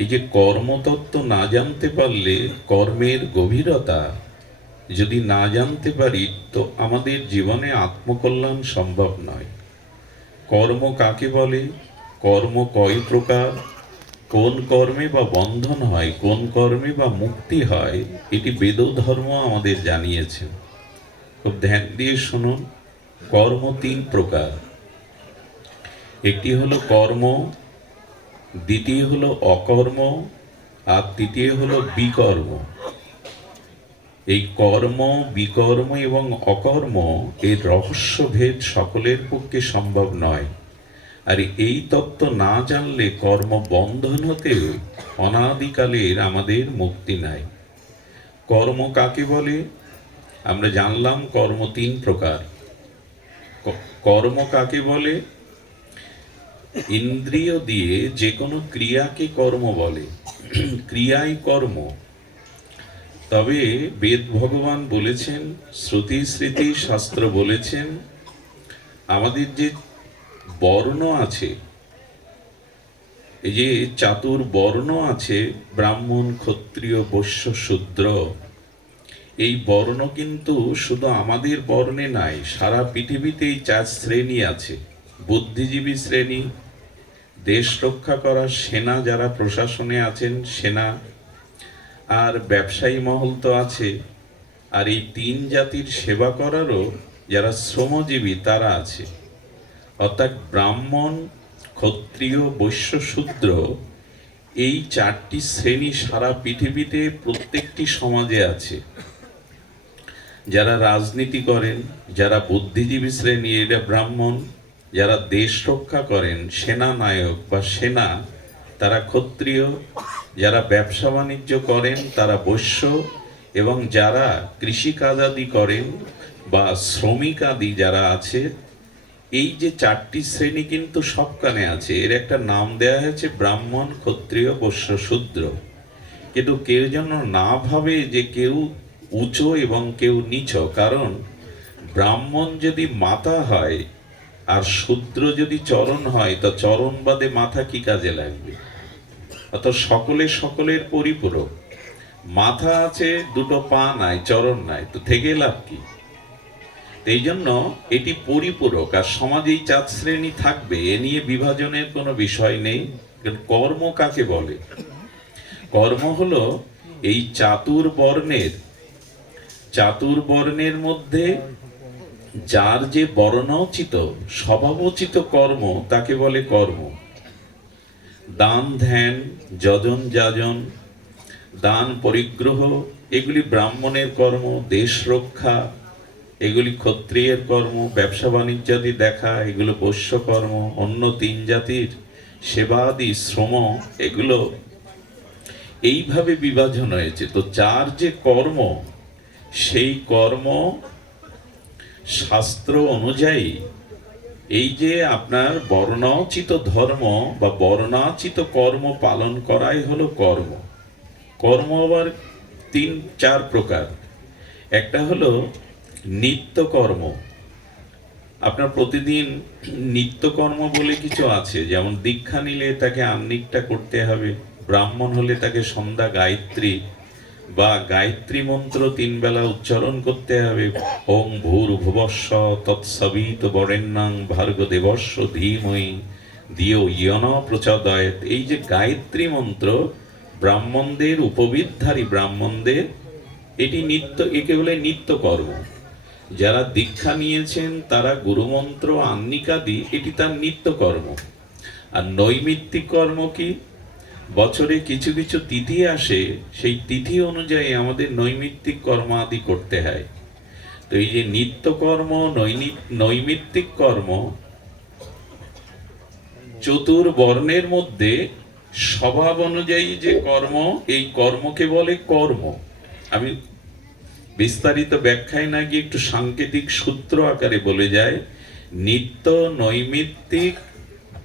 এই যে কর্মতত্ত্ব না জানতে পারলে, কর্মের গভীরতা যদি না জানতে পারি, তো আমাদের জীবনে আত্মকল্যাণ সম্ভব নয়। কর্ম কাকে বলে, কর্ম কয় প্রকার, কোন কর্মে বা বন্ধন হয়, কোন কর্মে বা মুক্তি হয়, এটি বেদ ধর্ম আমাদের জানিয়েছে। খুব ধ্যান দিয়ে শুনুন। কর্ম তিন প্রকার। একটি হলো কর্ম, দ্বিতীয় হলো অকর্ম, আর তৃতীয় হলো বিকর্ম। এই কর্ম, বিকর্ম এবং অকর্ম এর রহস্যভেদ সকলের পক্ষে সম্ভব নয়। আর এই তত্ত্ব না জানলে কর্ম বন্ধন হতেও অনাদিকালের আমাদের মুক্তি নাই। কর্ম কাকে বলে? আমরা জানলাম কর্ম তিন প্রকার। কর্ম কাকে বলে? ইন্দ্রিয় দিয়ে যে কোনো ক্রিয়াকে কর্ম বলে। ক্রিয়াই কর্ম। তবে বেদ ভগবান বলেছেন, শ্রুতি স্মৃতি শাস্ত্র বলেছেন, আমাদের যে বর্ণ আছে, এই যে চাতুর বর্ণ আছে, ব্রাহ্মণ, ক্ষত্রিয়, বৈশ্য, শূদ্র, এই বর্ণ কিন্তু শুধু আমাদের বর্ণে নাই, সারা পৃথিবীতেই চার শ্রেণী আছে। বুদ্ধিজীবী শ্রেণী, দেশ রক্ষা করার সেনা, যারা প্রশাসনে আছেন সেনা, আর ব্যবসায়ী মহল তো আছে, আর এই তিন জাতির সেবা করারও যারা শ্রমজীবী তারা আছে। অর্থাৎ ব্রাহ্মণ, ক্ষত্রিয়, বৈশ্য, শূদ্র, এই চারটি শ্রেণী সারা পৃথিবীতে প্রত্যেকটি সমাজে আছে। যারা রাজনীতি করেন, যারা বুদ্ধিজীবী শ্রেণী, এরা ব্রাহ্মণ। যারা দেশ রক্ষা করেন, সেনা নায়ক বা সেনা, তারা ক্ষত্রিয়। যারা ব্যবসা বাণিজ্য করেন তারা বৈশ্য। এবং যারা কৃষিকাজাদি করেন বা শ্রমিক আদি যারা আছে, এই যে চারটি শ্রেণী কিন্তু সবখানে আছে। এর একটা নাম দেয়া হয়েছে ব্রাহ্মণ, ক্ষত্রিয়, বৈশ্য, শূদ্র। কিন্তু কেউ যেন না ভাবে যে কেউ উঁচু এবং কেউ নিচ। কারণ ব্রাহ্মণ যদি মাথা হয় আর শূদ্র যদি চরণ হয়, তো চরণ বাদে মাথা কি কাজে লাগবে? অর্থাৎ সকলে সকলের পরিপূরক। মাথা আছে, দুটো পা নাই, চরণ নাই, তো থেকে লাভ কি? এই জন্য এটি পরিপূরক। আর সমাজেই চার শ্রেণী থাকবে, এ নিয়ে বিভাজনের কোনো বিষয় নেই। কর্ম কাকে বলে? কর্ম হলো এই চাতুর্বর্ণের মধ্যে যার যে বর্ণোচিত, স্বভাবোচিত কর্ম, তাকে বলে কর্ম। দান, ধ্যান, যজন, যাজন, দান, পরিগ্রহ, এগুলি ব্রাহ্মণের কর্ম। দেশ রক্ষা, এগুলি ক্ষত্রিয়ের কর্ম। ব্যবসা বাণিজ্যাদি দেখা, এগুলো বৈশ্য কর্ম। অন্য তিন জাতির সেবাদি, শ্রম, এগুলো এইভাবে বিভাজন হয়েছে। তো যার যে কর্ম, সেই কর্ম শাস্ত্র অনুযায়ী, এই যে আপনার বর্ণোচিত ধর্ম বা বর্ণাচিত কর্ম পালন করাই হলো কর্ম। কর্ম আবার তিন চার প্রকার। একটা হলো নিত্যকর্ম। আপনার প্রতিদিন নিত্যকর্ম বলে কিছু আছে। যেমন দীক্ষা নিলে তাকে আহ্নিকটা করতে হবে, ব্রাহ্মণ হলে তাকে সন্ধ্যা গায়ত্রী বা গায়ত্রী মন্ত্র 3 বেলা উচ্চারণ করতে হবে। ওং ভূর্ভুবস্ব তৎসবিত বরেণ্যং ভার্গো দেবস্য ধীমহি ধিয়ো ইয় ন প্রচোদয়াৎ, এই যে গায়ত্রী মন্ত্র, ব্রাহ্মণদের, উপবিদধারী ব্রাহ্মণদের, এটি নিত্য, একে বলে নিত্যকর্ম। যারা দীক্ষা নিয়েছেন তারা গুরুমন্ত্র, আহ্নিকাদি, এটি তার নিত্যকর্ম। আর নৈমিত্তিক কর্ম কি? বছরে কিছু কিছু তিথি আসে, সেই তিথি অনুযায়ী আমাদের নৈমিত্তিক কর্ম আদি করতে হয়। তো এই যে নিত্যকর্ম, নৈমিত্তিক কর্ম, চতুর্বর্ণের মধ্যে স্বভাব অনুযায়ী যে কর্ম, এই কর্মকে বলে কর্ম। আমি বিস্তারিত ব্যাখ্যায় না গিয়ে একটু সাংকেতিক সূত্র আকারে বলে যায়। নিত্য নৈমিত্তিক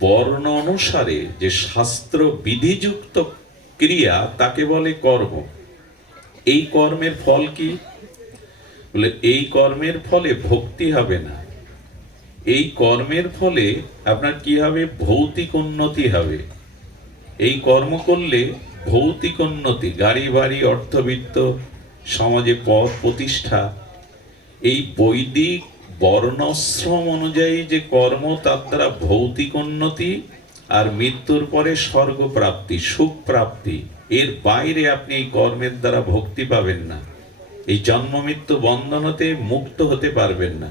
বর্ণ অনুসারে যে শাস্ত্র বিধিযুক্ত ক্রিয়া, তাকে বলে কর্ম। এই কর্মের ফল কি? বলে এই কর্মের ফলে ভক্তি হবে না। এই কর্মের ফলে আপনার কি হবে? ভৌতিক উন্নতি হবে। এই কর্ম করলে ভৌতিক উন্নতি, গাড়ি বাড়ি, অর্থবিত্ত, সমাজে পদ প্রতিষ্ঠা, এই বৈদিক বর্ণাশ্রম অনুযায়ী যে কর্ম, তার দ্বারা ভৌতিক উন্নতি আর মৃত্যুর পরে স্বর্গ প্রাপ্তি, সুখ প্রাপ্তি। এর বাইরে আপনি এই কর্মের দ্বারা ভক্তি পাবেন না, এই জন্ম মৃত্যু বন্ধন হতে মুক্ত হতে পারবেন না।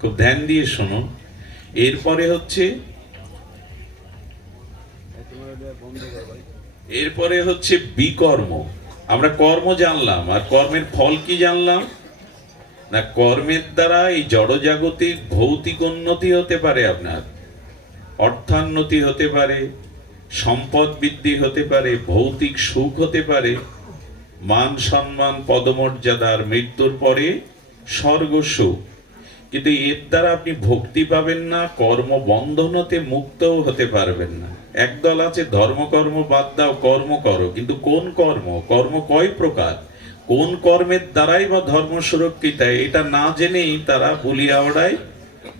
খুব ধ্যান দিয়ে শুনুন। এরপরে হচ্ছে বিকর্ম। আমরা কর্ম জানলাম, আর কর্মের ফল কি জানলাম না? কর্মের দ্বারা এই জড়জাগতিক ভৌতিক উন্নতি হতে পারে, আপনার অর্থান্নতি হতে পারে, সম্পদ বৃদ্ধি হতে পারে, ভৌতিক সুখ হতে পারে, মান সম্মান পদমর্যাদার, মৃত্যুর পরে স্বর্গ সুখ। কিন্তু এর দ্বারা আপনি ভক্তি পাবেন না, কর্ম বন্ধন হতে মুক্তও হতে পারবেন না। একদল আছে ধর্মকর্ম বাদ দাও, কর্ম করো, কিন্তু কোন কর্ম? কর্ম কয় প্রকার, কোন কর্মের দ্বারাই বা ধর্ম সুরক্ষিত, এটা না জেনেই তারা বলিয়া ওড়ায়,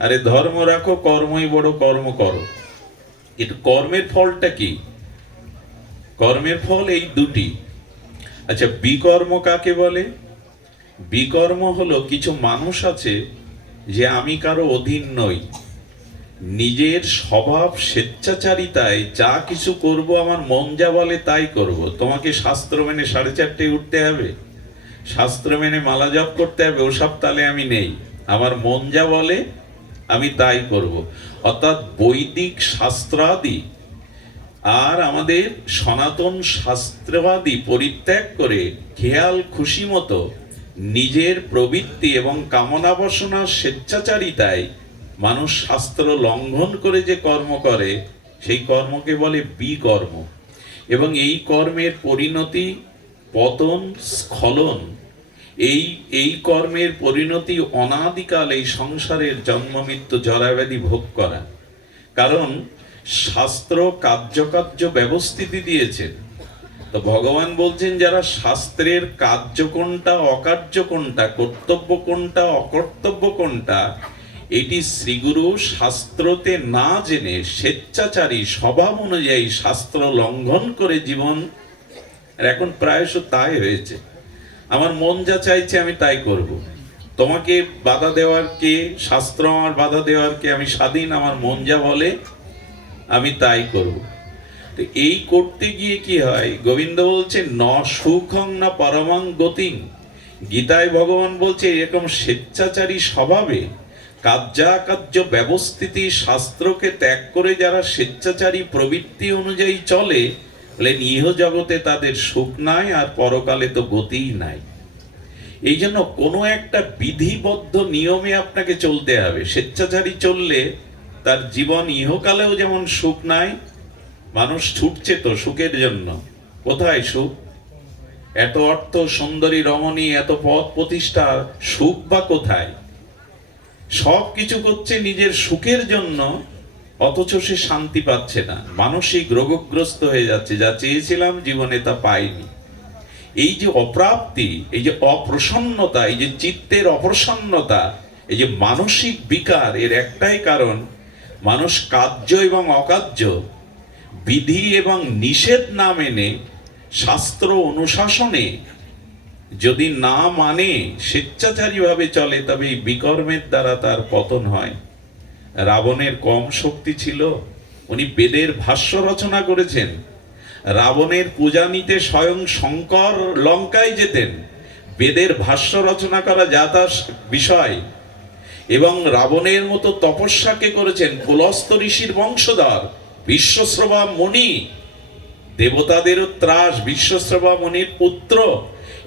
আরে ধর্ম রাখো, কর্মই বড়, কর্ম করো। কিন্তু কর্মের ফলটা কি? কর্মের ফল এই দুটি। আচ্ছা, বিকর্ম কাকে বলে? বিকর্ম হলো কিছু মানুষ আছে যে আমি কারো অধীন নই, নিজের স্বভাব স্বেচ্ছাচারিতায় যা কিছু করব, আমার মন যা বলে তাই করব। তোমাকে শাস্ত্র মেনে 4:30 উঠতে হবে, শাস্ত্র মেনে মালা জপ করতে হবে, ওসব তালে আমি নেই। আমার মন যা বলে আমি তাই করব। অর্থাৎ বৈদিক শাস্ত্রাদি আর আমাদের সনাতন শাস্ত্রবাদী পরিত্যাগ করে খেয়াল খুশি মতো নিজের প্রবৃত্তি এবং কামনা বাসনা স্বেচ্ছাচারিতায় মানুষ শাস্ত্র লঙ্ঘন করে যে কর্ম করে, সেই কর্মকে বলে বিকর্ম। এবং এই কর্মের পরিণতি পতন, স্খলন। এই কর্মের পরিণতি অনাদিকাল এই সংসারের জন্ম মৃত্যু জরাব্যাধি ভোগ করা। কারণ শাস্ত্র কার্যকার্য ব্যবস্থিতি দিয়েছেন, তো ভগবান বলছেন যারা শাস্ত্রের কার্য কোনটা, অকার্য কোনটা, কর্তব্য কোনটা, অকর্তব্য কোনটা, এটি শ্রীগুরু শাস্ত্রতে না জেনে স্বেচ্ছাচারী স্বভাব অনুযায়ী শাস্ত্র লঙ্ঘন করে জীবন, এখন প্রায়শ তাই হয়েছে। আমার মন যা চাইছে আমি তাই করব। তোমাকে বাধা দেওয়ার কে? শাস্ত্র আমার বাধা দেওয়ার কে? আমি স্বাধীন, আমার মন যা বলে আমি তাই করব। তো এই করতে গিয়ে কি হয়? গোবিন্দ বলছে ন সুখং না পরমাং গতিং। গীতায় ভগবান বলছে এরকম স্বেচ্ছাচারী স্বভাবে কার্যাকার্য ব্যবস্থিতি শাস্ত্রকে ত্যাগ করে যারা স্বেচ্ছাচারী প্রবৃত্তি অনুযায়ী চলে, বলেন ইহ জগতে তাদের সুখ নাই, আর পরকালে তো গতিই নাই। এই জন্য কোনো একটা বিধিবদ্ধ নিয়মে আপনাকে চলতে হবে। স্বেচ্ছাচারী চললে তার জীবন ইহকালেও যেমন সুখ নাই। মানুষ ছুটছে তো সুখের জন্য, কোথায় সুখ? এত অর্থ, সুন্দরী রমণী, এত পদ প্রতিষ্ঠা, সুখ বা কোথায়? সব কিছু করছে নিজের সুখের জন্য, অথচ সে শান্তি পাচ্ছে না, মানসিক রোগগ্রস্ত হয়ে যাচ্ছে। যা চেয়েছিলাম জীবনে তা পাইনি। এই যে অপ্রাপ্তি, এই যে অপ্রসন্নতা, এই যে চিত্তের অপ্রসন্নতা, এই যে মানসিক বিকার, এর একটাই কারণ, মানুষ কার্য এবং অকার্য, বিধি এবং নিষেধ না মেনে, শাস্ত্র অনুশাসনে যদি না মানে, স্বেচ্ছাচারী ভাবে চলে, তবে এই বিকর্মের দ্বারা তার পতন হয়। রাবণের কম শক্তি ছিল? উনি বেদের ভাষ্য রচনা করেছেন। রাবণের পূজা নিতে স্বয়ং শঙ্কর লঙ্কায় যেতেন। বেদের ভাষ্য রচনা করা যা তার বিষয়। এবং রাবণের মতো তপস্যাকে করেছেন পুলস্ত ঋষির বংশধর বিশ্বশ্রবা মুনি, দেবতাদেরও ত্রাস, বিশ্বশ্রবা মুনির পুত্র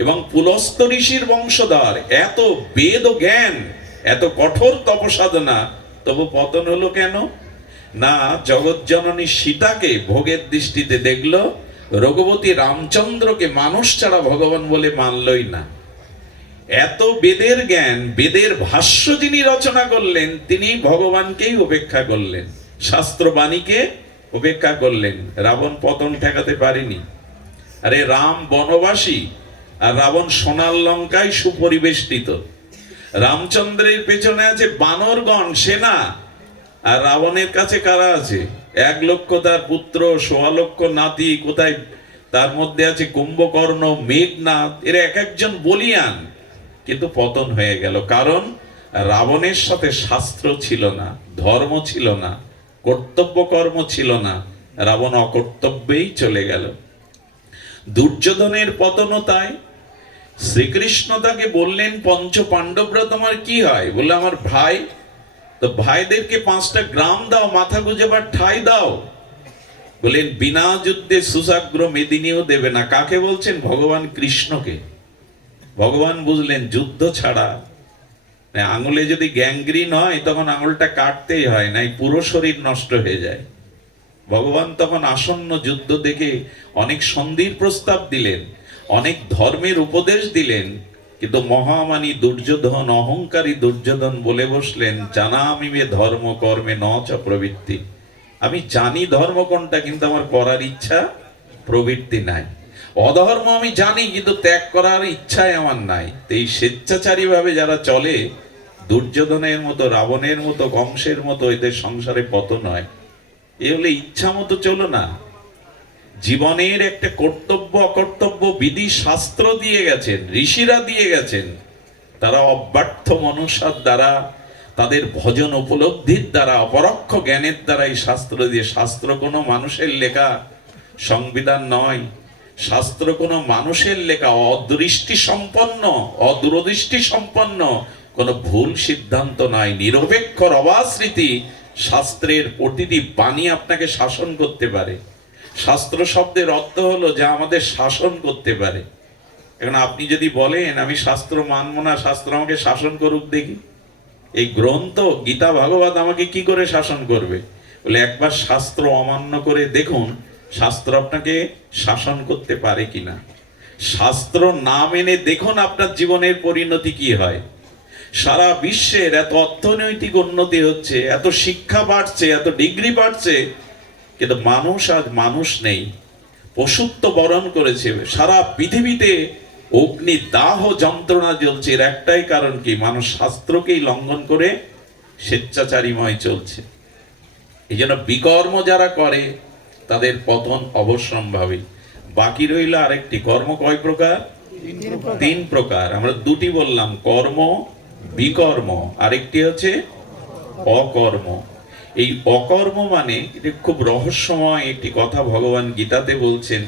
এবং পুলস্ত ঋষির বংশধর। এত বেদ ও জ্ঞান, এত কঠোর তপসাধনা, তবু পতন হলো কেন? না জগৎজননী সীতাকে ভোগের দৃষ্টিতে দেখলো, রঘুপতি রামচন্দ্রকে মানুষ ছাড়া ভগবান বলে মানলই না। এত বেদের জ্ঞান, বেদের ভাষ্য যিনি রচনা করলেন, তিনি ভগবানকেই উপেক্ষা করলেন, শাস্ত্রবাণীকে উপেক্ষা করলেন। রাবণ পতন ঠেকাতে পারেনি। আরে রাম বনবাসী, আর রাবণ সোনার লঙ্কায় সুপরিবেষ্টিত। রামচন্দ্রের পেছনে আছে বানরগণ, সেনা, আর রাবণের কাছে কারা আছে? 1,00,000 তার পুত্র, 1,600,000 নাতি, কোথায় তার মধ্যে আছে কুম্ভকর্ণ, মেঘনাদ, এরা এক একজন বলিয়ান, কিন্তু পতন হয়ে গেল। কারণ রাবণের সাথে শাস্ত্র ছিল না, ধর্ম ছিল না, কর্তব্য কর্ম ছিল না, রাবণ অকর্তব্যেই চলে গেল। দুর্যোধনের পতনও তাই। শ্রীকৃষ্ণ তাকে বললেন, পঞ্চ পাণ্ডবরা তোমার কি হয়? বললে আমার ভাই। তো ভাইদেরকে 5টা গ্রাম দাও, মাথা গুঁজেবার ঠাঁই দাও। বলেন বিনা যুদ্ধে সুসাগ্র মেদিনীও দেবে না। কাকে বলছেন? ভগবান কৃষ্ণকে। ভগবান বুঝলেন যুদ্ধ ছাড়া, আঙুলে যদি গ্যাংগ্রিন হয় তখন আঙুলটা কাটতেই হয়, নাই পুরো শরীর নষ্ট হয়ে যায়। ভগবান তখন আসন্ন যুদ্ধ দেখে অনেক সন্ধির প্রস্তাব দিলেন, অনেক ধর্মের উপদেশ দিলেন, কিন্তু মহামানী দুর্যোধন, অহংকারী দুর্যোধন বলে বসলেন, জানামি মে ধর্ম কর্মে ন চ প্রবৃত্তি। আমি জানি ধর্ম কোনটা, কিন্তু আমার করার ইচ্ছা প্রবৃত্তি নাই। অধর্ম আমি জানি, কিন্তু ত্যাগ করার ইচ্ছাই আমার নাই। তো এই স্বেচ্ছাচারী ভাবে যারা চলে, দুর্যোধনের মতো, রাবণের মতো, কংসের মতো, এদের সংসারে পতন হয়। এ হলে ইচ্ছা মতো চলো না। জীবনের একটা কর্তব্য অকর্তব্য বিধি শাস্ত্র দিয়ে গেছেন, ঋষিরা দিয়ে গেছেন। তারা অব্যর্থ মনুষ্যার দ্বারা, তাদের ভজন উপলব্ধির দ্বারা, অপরোক্ষ জ্ঞানের দ্বারা এই শাস্ত্র দিয়ে। শাস্ত্র কোনো মানুষের লেখা সংবিধান নয়, শাস্ত্র কোনো মানুষের লেখা অদৃষ্টি সম্পন্ন, অদূরদৃষ্টি সম্পন্ন কোনো ভুল সিদ্ধান্ত নয়। নিরপেক্ষ রবাস্মৃতি শাস্ত্রের প্রতিটি বাণী আপনাকে শাসন করতে পারে। শাস্ত্র শব্দের অর্থ হলো যা আমাদের শাসন করতে পারে। এখন আপনি যদি বলেন আমি শাস্ত্র মানব না, শাস্ত্র আমাকে শাসন করুক দেখি, এই গ্রন্থ গীতা ভাগবত আমাকে কি করে শাসন করবে? বলে একবার শাস্ত্র অমান্য করে দেখুন শাস্ত্র আপনাকে শাসন করতে পারে কিনা। শাস্ত্র না মেনে দেখুন আপনার জীবনের পরিণতি কি হয়। সারা বিশ্বের এত অর্থনৈতিক উন্নতি হচ্ছে, এত শিক্ষা বাড়ছে, এত ডিগ্রি বাড়ছে, কিন্তু মানুষ আজ মানুষ নেই, পশুত্ব বরণ করেছে। সারা পৃথিবীতে অগ্নি দাহ যন্ত্রণা জ্বলছে। এর একটাই কারণ কি? মানুষ শাস্ত্রকেই লঙ্ঘন করে স্বেচ্ছাচারীময় চলছে। এই জন্য বিকর্ম যারা করে তাদের পতন অবশ্যম্ভাবী। বাকি রইল আরেকটি, কর্ম কয় প্রকার? 3 প্রকার। আমরা 2টি বললাম, কর্ম, বিকর্ম, আরেকটি হচ্ছে অকর্ম। এই অকর্ম মানে এটা খুব রহস্যময় একটি কথা ভগবান গীতাতে বলছেন।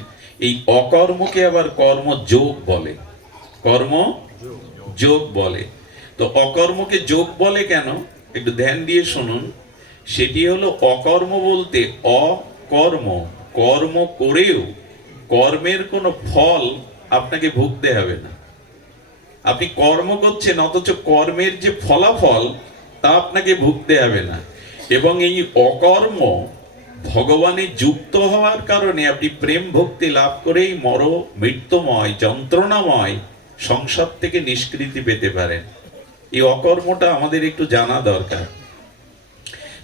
এই অকর্মকে আবার কর্ম যোগ বলে, কর্ম যোগ বলে। তো অকর্মকে যোগ বলে কেন? একটু ধ্যান দিয়ে শুনুন। সেটি হলো অকর্ম বলতে অকর্ম, কর্ম করেও কর্মের কোনো ফল আপনাকে ভুগতে হবে না। আপনি কর্ম করছেন অথচ কর্মের যে ফলাফল তা আপনাকে ভুগতে হবে না। এবং এই অকর্ম ভগবানে যুক্ত হওয়ার কারণে আপনি প্রেম ভক্তি লাভ করেই মৃত্যুময় যন্ত্রণাময় সংসার থেকে নিষ্কৃতি পেতে পারেন। এই অকর্মটা আমাদের একটু জানা দরকার।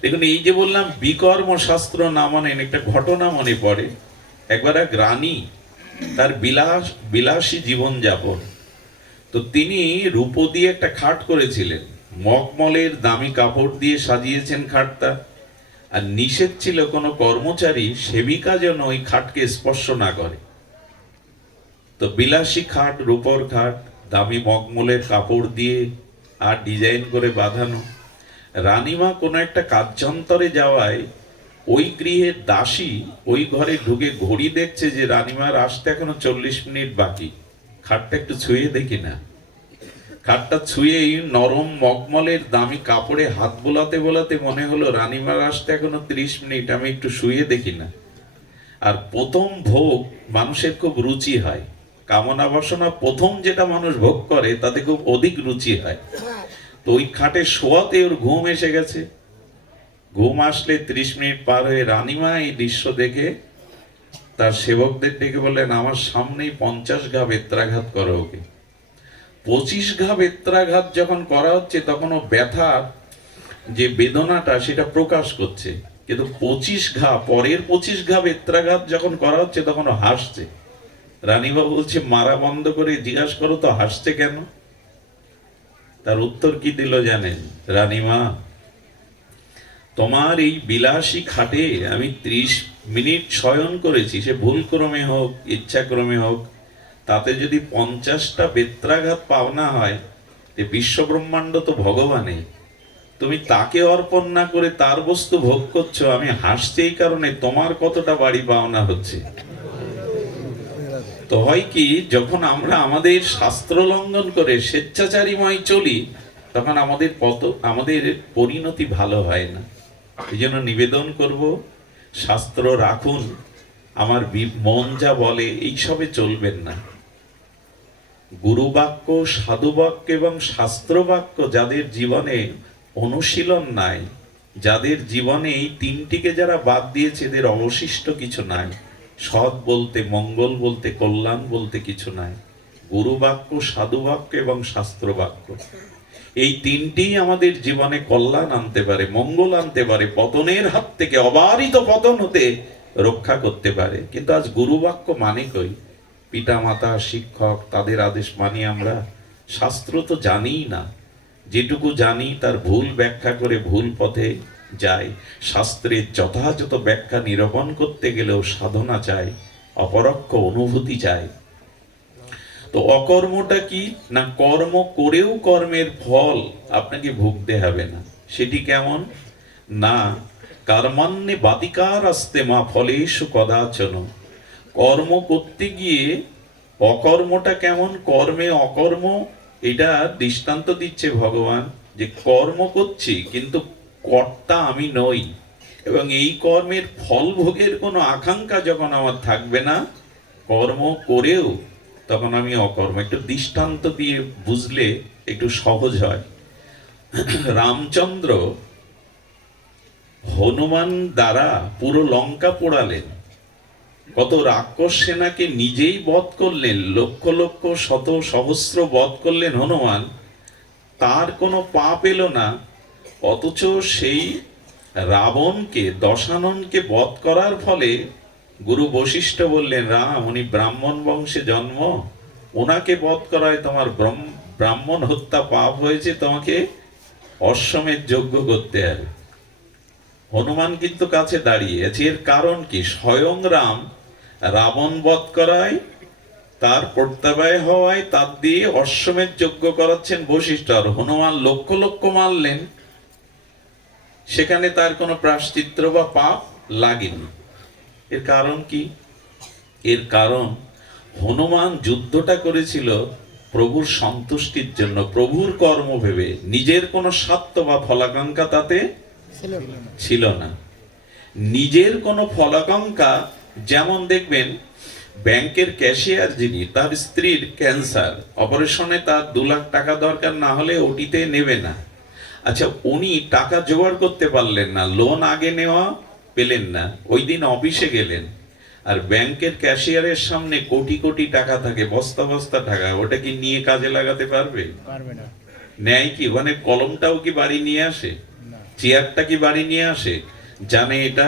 দেখুন, এই যে বললাম বিকর্ম শাস্ত্র না মানেন, একটা ঘটনা মনে পড়ে। একবার এক রানী, তার বিলাসী জীবনযাপন, তো তিনি রূপো দিয়ে একটা খাট করেছিলেন, মখমলের দামি কাপড় দিয়ে সাজিয়েছেন খাটটা। আর নিষেধ ছিল কোনো কর্মচারী সেবিকা যেন ওই খাটকে স্পর্শ না করে। তো বিলাসী খাট, রূপোর খাট, দামি মখমলের কাপড় দিয়ে আর ডিজাইন করে বাঁধানো। রানীমা কোনো একটা কার্যান্তরে যাওয়ায় ওই গৃহের দাসী ওই ঘরে ঢুকে ঘড়ি দেখছে যে রানীমার আসতে এখনো 40 মিনিট বাকি। খাটটা একটু ছুঁয়ে দেখি না। খাটটা ছুঁয়েই নরম মখমলের দামি কাপড়ে হাত বোলাতে বোলাতে মনে হলো রানীমার আসতে এখনো 30 মিনিট, আমি একটু শুয়ে দেখি না। আর প্রথম ভোগ মানুষের খুব রুচি হয়, কামনা বাসনা প্রথম যেটা মানুষ ভোগ করে তাতে খুব অধিক রুচি হয়। তো ওই খাটে শোয়াতে ওর ঘুম এসে গেছে। ঘুম আসলে 30 মিনিট পার হয়ে রানীমা এই দৃশ্য দেখে তার সেবকদের ডেকে বললেন, আমার সামনেই 50 ঘা বেত্রাঘাত করো ওকে। 25 ঘা বেত্রাঘাত যখন করা হচ্ছে তখন ও ব্যথার যে বেদনাটা সেটা প্রকাশ করছে, কিন্তু 25 ঘা পরের 25 ঘা বেত্রাঘাত যখন করা হচ্ছে তখন ও হাসছে। রানীমা বলছে, মারা বন্ধ করে জিজ্ঞাসা করো তো হাসছে কেন? তার উত্তর কি দিল জানেন? রানীমা, তোমার এই বিলাসী খাটে আমি 30 মিনিট শয়ন করেছি, সে ভুলক্রমে হোক ইচ্ছাক্রমে হোক, তাতে যদি 50টা বেত্রাঘাত পাওনা হয়, বিশ্ব ব্রহ্মাণ্ড তো ভগবানই, তুমি তাকে অর্পণ না করে তার বস্তু ভোগ করছো। আমি হাসছি এই কারণে, তোমার কতটা বাড়ি পাওনা হচ্ছে। তো হয় কি, যখন আমরা আমাদের শাস্ত্র লঙ্ঘন করে স্বেচ্ছাচারীময় চলি, তখন আমাদের পরিণতি ভালো হয় না। এই জন্য নিবেদন করব, শাস্ত্র রাখুন, আমার মন যা বলে এইসবে চলবেন না। গুরু বাক্য, সাধু বাক্য এবং শাস্ত্র বাক্য যাদের জীবনে অনুশীলন নাই, যাদের জীবনে এই তিনটিকে যারা বাদ দিয়েছে, এদের অবশিষ্ট কিছু নাই। সৎ বলতে, মঙ্গল বলতে, কল্যাণ বলতে কিছু নাই। গুরু বাক্য, সাধু বাক্য এবং শাস্ত্র বাক্য, এই তিনটি আমাদের জীবনে কল্যাণ আনতে পারে, মঙ্গল আনতে পারে, পতনের হাত থেকে, অবারিত পতন হতে রক্ষা করতে পারে। কিন্তু আজ গুরু বাক্য মানে কই? পিতা মাতা, শিক্ষক, তাদের আদেশ মানি আমরা? শাস্ত্র তো জানিই না, যেটুকু জানি তার ভুল ব্যাখ্যা করে ভুল পথে যায়। শাস্ত্রের যথাযথ ব্যাখ্যা নিরূপণ করতে গেলেও সাধনা চাই, অপরোক্ষ অনুভূতি চাই। তো অকর্মটা কি না, কর্ম করেও কর্মের ফল আপনাকে ভুগতে হবে না। সেটি কেমন না, কর্মান্নে বাতিকার আসতে মা ফলেষু কদাচন। কর্ম করতে গিয়ে অকর্মটা কেমন, কর্মে অকর্ম, এটা দৃষ্টান্ত দিচ্ছে ভগবান, যে কর্ম করছি কিন্তু কর্তা আমি নই, এবং এই কর্মের ফল ভোগের কোনো আকাঙ্ক্ষা যখন আমার থাকবে না, কর্ম করেও তখন আমি অকর্ম। একটু দৃষ্টান্ত দিয়ে বুঝলে একটু সহজ হয়। রামচন্দ্র হনুমান দ্বারা পুরো লঙ্কা পোড়ালেন, কত রাক্ষস সেনাকে নিজেই বধ করলেন, লক্ষ লক্ষ শত সহস্র বধ করলেন হনুমান, তার কোনো পাপ এলো না। অথচ সেই রাবণকে, দশাননকে বধ করার ফলে গুরু বশিষ্ঠ বললেন, রাম উনি ব্রাহ্মণ বংশে জন্ম, ওনাকে বধ করায় তোমার ব্রাহ্মণ হত্যা পাপ হয়েছে, তোমাকে অশ্বমেধ যজ্ঞ করতে হবে। হনুমান কিন্তু কাছে দাঁড়িয়ে আছে। এর কারণ কি? স্বয়ং রাম রাবণ বধ করায়, তার প্রত্যাবায় হওয়ায়, তার দিয়ে অশ্বমেধ যজ্ঞ করাচ্ছেন বশিষ্ঠ, আর হনুমান লক্ষ লক্ষ মারলেন, সেখানে তার কোনো প্রায়শ্চিত্ত বা পাপ লাগেনি। এর কারণ কি? এর কারণ হনুমান যুদ্ধটা করেছিল প্রভুর সন্তুষ্টির জন্য, প্রভুর কর্ম ভেবে, নিজের কোনো স্বার্থ বা ফলাকাঙ্ক্ষা তাতে ছিল না। নিজের কোনো ফলাকাঙ্ক্ষা, যেমন দেখবেন ব্যাংকের ক্যাশিয়ার যিনি, তার স্ত্রীর ক্যান্সার, অপারেশনে তার 2 লাখ টাকা দরকার, না হলে ওটিতে নেবে না। আচ্ছা, উনি টাকা জোগাড় করতে পারলেন না, লোন আগে নেওয়া পেলেন না, ওই দিন অফিসে গেলেন, আর ব্যাংকের ক্যাশিয়ারের সামনে কোটি কোটি টাকা থাকে, বস্তা বস্তা টাকা, ওটা কি নিয়ে কাজে লাগাতে পারবে? পারবে না। নেয় কি? মানে কলমটাও কি বাড়ি নিয়ে আসে? চেয়ারটা কি বাড়ি নিয়ে আসে? জানে এটা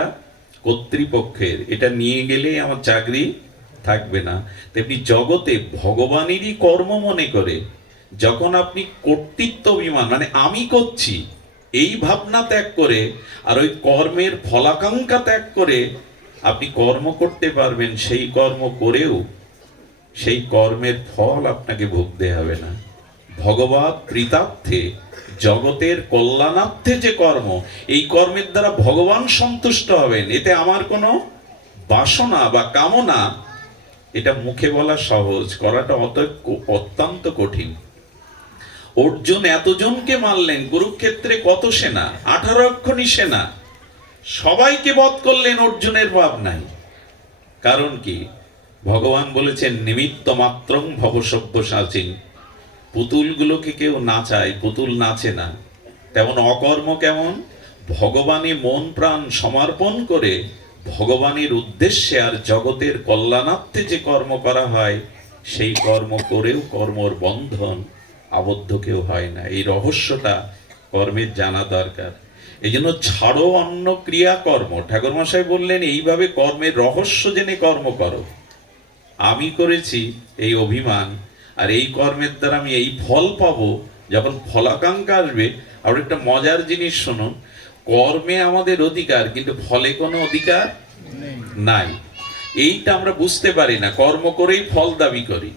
কর্তৃপক্ষের, এটা নিয়ে গেলেই আমার চাকরি থাকবে না। তেমনি জগতে ভগবানেরই কর্ম মনে করে যখন আপনি কর্তৃত্ব অভিমান, মানে আমি করছি, এই ভাবনা ত্যাগ করে, আর ওই কর্মের ফলাকাঙ্ক্ষা ত্যাগ করে আপনি কর্ম করতে পারবেন, সেই কর্ম করেও সেই কর্মের ফল আপনাকে ভুগতে হবে না। ভগবৎ প্রীতার্থে, জগতের কল্যাণার্থে যে কর্ম, এই কর্মের দ্বারা ভগবান সন্তুষ্ট হবেন, এতে আমার কোনো বাসনা বা কামনা, এটা মুখে বলা সহজ, করাটা অত্যন্ত কঠিন। অর্জুন এতজনকে মারলেন, কুরুক্ষেত্রে কত সেনা, 18 অক্ষণী সেনা, সবাইকে বধ করলেন, অর্জুনের পাপ নাই। কারণ কি? ভগবান বলেছেন নিমিত্ত মাত্রং ভব সব্যসাচিন। পুতুলগুলোকে কেউ নাচায়, পুতুল নাচে না। তেমন অকর্ম কেমন? ভগবানে মন প্রাণ সমর্পণ করে ভগবানের উদ্দেশ্যে আর জগতের কল্যাণার্থে যে কর্ম করা হয়, সেই কর্ম করেও কর্মর বন্ধন আবদ্ধ কেউ হয় না। এই রহস্যটা কর্মের জানা দরকার। এই জন্য ছাড়ো অন্য ক্রিয়াকর্ম। ঠাকুর মশাই বললেন, এইভাবে কর্মের রহস্য জেনে কর্ম করো। আমি করেছি এই অভিমান, আর এই কর্মের দ্বারা আমি এই ফল পাবো, যখন ফলাকাঙ্ক্ষা আসবে। আর একটা মজার জিনিস শুনুন, কর্মে আমাদের অধিকার, কিন্তু ফলে কোনো অধিকার নাই। এইটা আমরা বুঝতে পারি না, কর্ম করেই ফল দাবি করি।